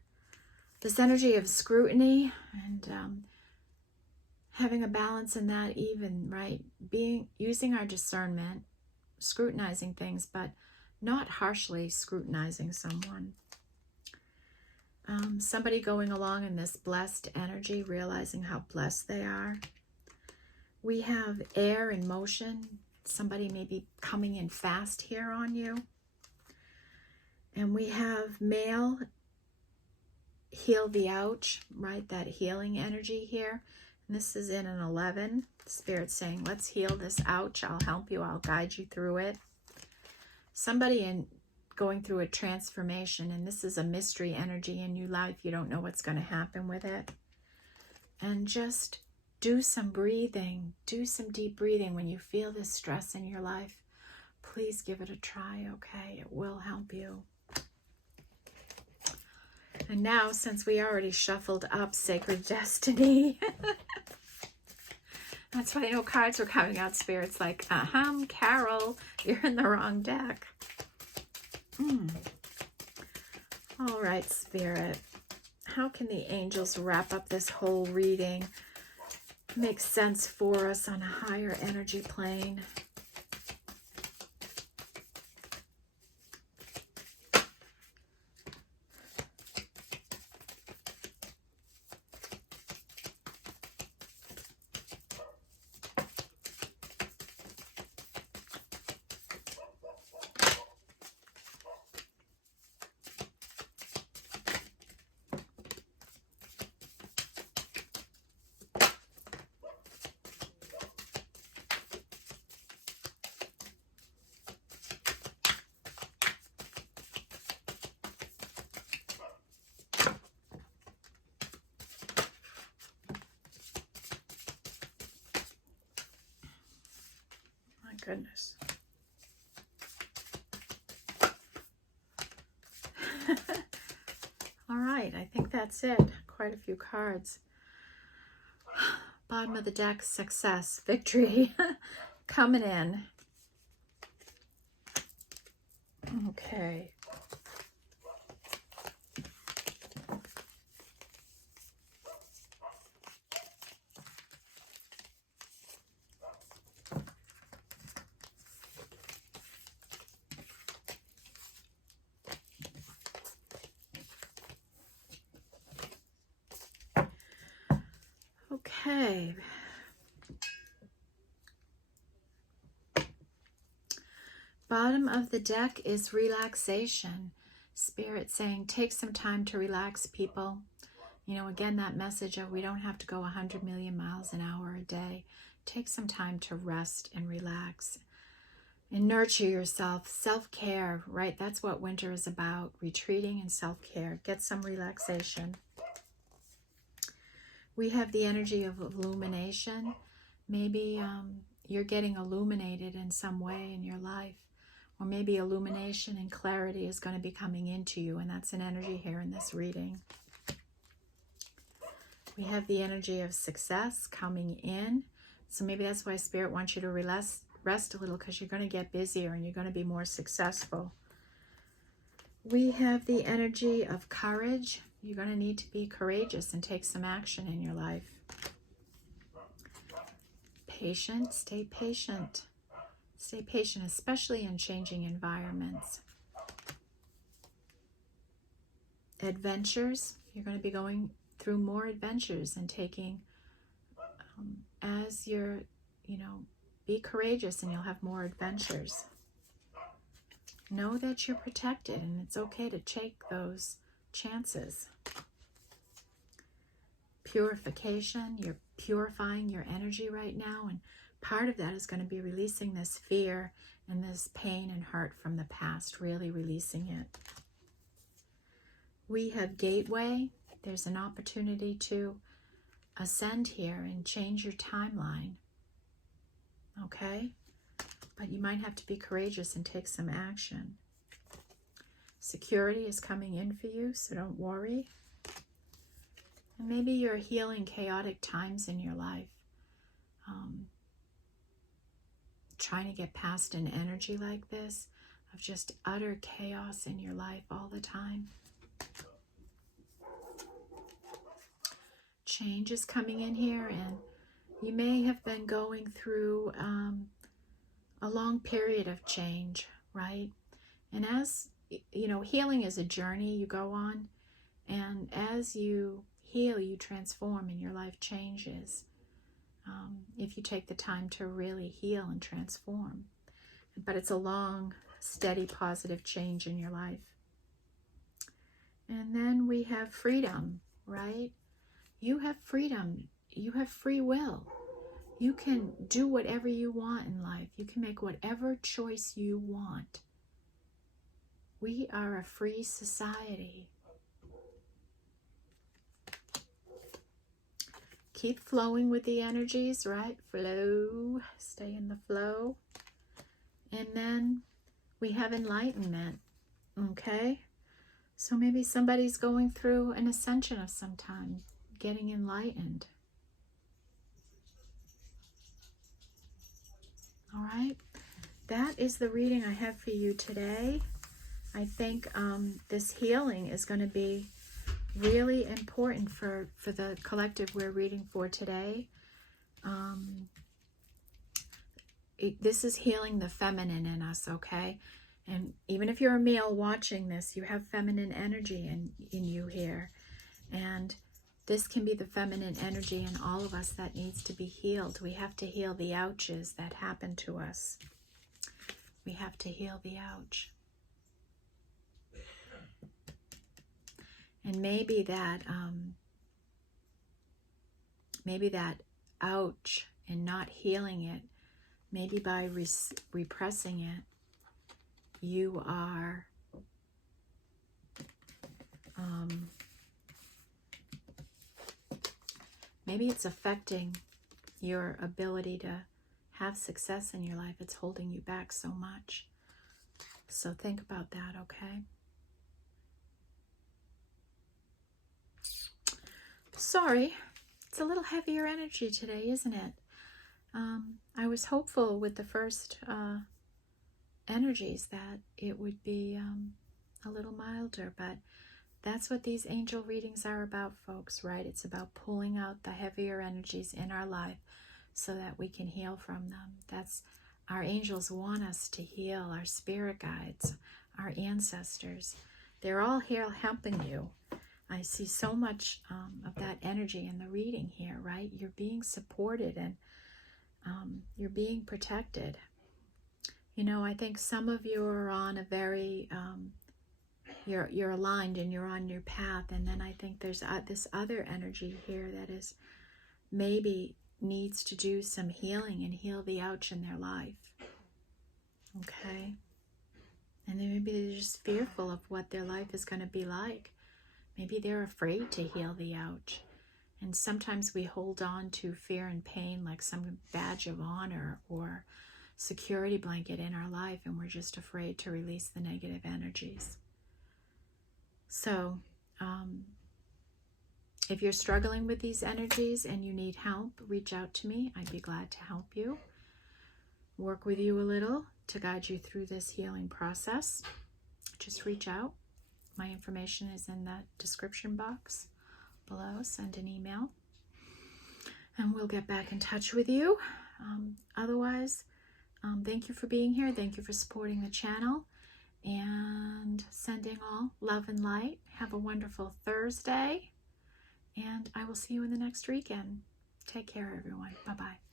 this energy of scrutiny and having a balance in that, even, right? Using our discernment, scrutinizing things, but not harshly scrutinizing someone. Somebody going along in this blessed energy, realizing how blessed they are. We have air in motion. Somebody may be coming in fast here on you. And we have male, heal the ouch, right? That healing energy here. And this is in an 11. Spirit saying, let's heal this ouch. I'll help you. I'll guide you through it. Somebody going through a transformation, and this is a mystery energy in your life. You don't know what's going to happen with it. And just do some breathing. Do some deep breathing when you feel this stress in your life. Please give it a try, okay? It will help you. And now, since we already shuffled up Sacred Destiny, that's why no cards were coming out. Spirit's like, Carol, you're in the wrong deck. All right, Spirit. How can the angels wrap up this whole reading? Make sense for us on a higher energy plane. goodness. All right, I think that's it. Quite a few cards. Bottom of the deck, success, victory, coming in. Okay. Okay. Bottom of the deck is relaxation. Spirit saying, take some time to relax, people. You know, again, that message of we don't have to go 100 million miles an hour a day. Take some time to rest and relax and nurture yourself. Self-care, right? That's what winter is about. Retreating and self-care. Get some relaxation. We have the energy of illumination. Maybe you're getting illuminated in some way in your life. Or maybe illumination and clarity is going to be coming into you. And that's an energy here in this reading. We have the energy of success coming in. So maybe that's why Spirit wants you to rest a little, because you're going to get busier and you're going to be more successful. We have the energy of courage. You're going to need to be courageous and take some action in your life. Patient, stay patient. Stay patient, especially in changing environments. Adventures, you're going to be going through more adventures and taking, as you're, be courageous and you'll have more adventures. Know that you're protected and it's okay to take those chances. Purification, you're purifying your energy right now, and part of that is going to be releasing this fear and this pain and hurt from the past, really releasing it. We have gateway. There's an opportunity to ascend here and change your timeline. Okay? But you might have to be courageous and take some action. Security is coming in for you, so don't worry. And maybe you're healing chaotic times in your life. Trying to get past an energy like this of just utter chaos in your life all the time. Change is coming in here, and you may have been going through a long period of change, right? And as you know, healing is a journey you go on, and as you heal, you transform and your life changes. If you take the time to really heal and transform. But it's a long, steady, positive change in your life. And then we have freedom, right? You have freedom. You have free will. You can do whatever you want in life. You can make whatever choice you want. We are a free society. Keep flowing with the energies, right? Flow. Stay in the flow. And then we have enlightenment. Okay? So maybe somebody's going through an ascension of some time, getting enlightened. All right? That is the reading I have for you today. I think this healing is going to be really important for the collective we're reading for today. This is healing the feminine in us, okay? And even if you're a male watching this, you have feminine energy in you here. And this can be the feminine energy in all of us that needs to be healed. We have to heal the ouches that happen to us. We have to heal the ouch. And maybe that ouch and not healing it, maybe by repressing it, you are maybe it's affecting your ability to have success in your life, it's holding you back so much. So think about that, okay? Sorry, it's a little heavier energy today, isn't it? I was hopeful with the first energies that it would be a little milder, but that's what these angel readings are about, folks, right? It's about pulling out the heavier energies in our life so that we can heal from them. That's our angels want us to heal, our spirit guides, our ancestors. They're all here helping you. I see so much of that energy in the reading here, right? You're being supported and you're being protected. You know, I think some of you are on a very, you're aligned and you're on your path. And then I think there's this other energy here that is maybe needs to do some healing and heal the ouch in their life. Okay? And then maybe they're just fearful of what their life is going to be like. Maybe they're afraid to heal the ouch. And sometimes we hold on to fear and pain like some badge of honor or security blanket in our life, and we're just afraid to release the negative energies. So, if you're struggling with these energies and you need help, reach out to me. I'd be glad to help you, work with you a little to guide you through this healing process. Just reach out. My information is in the description box below. Send an email and we'll get back in touch with you. Otherwise, thank you for being here. Thank you for supporting the channel and sending all love and light. Have a wonderful Thursday and I will see you in the next weekend. Take care, everyone. Bye-bye.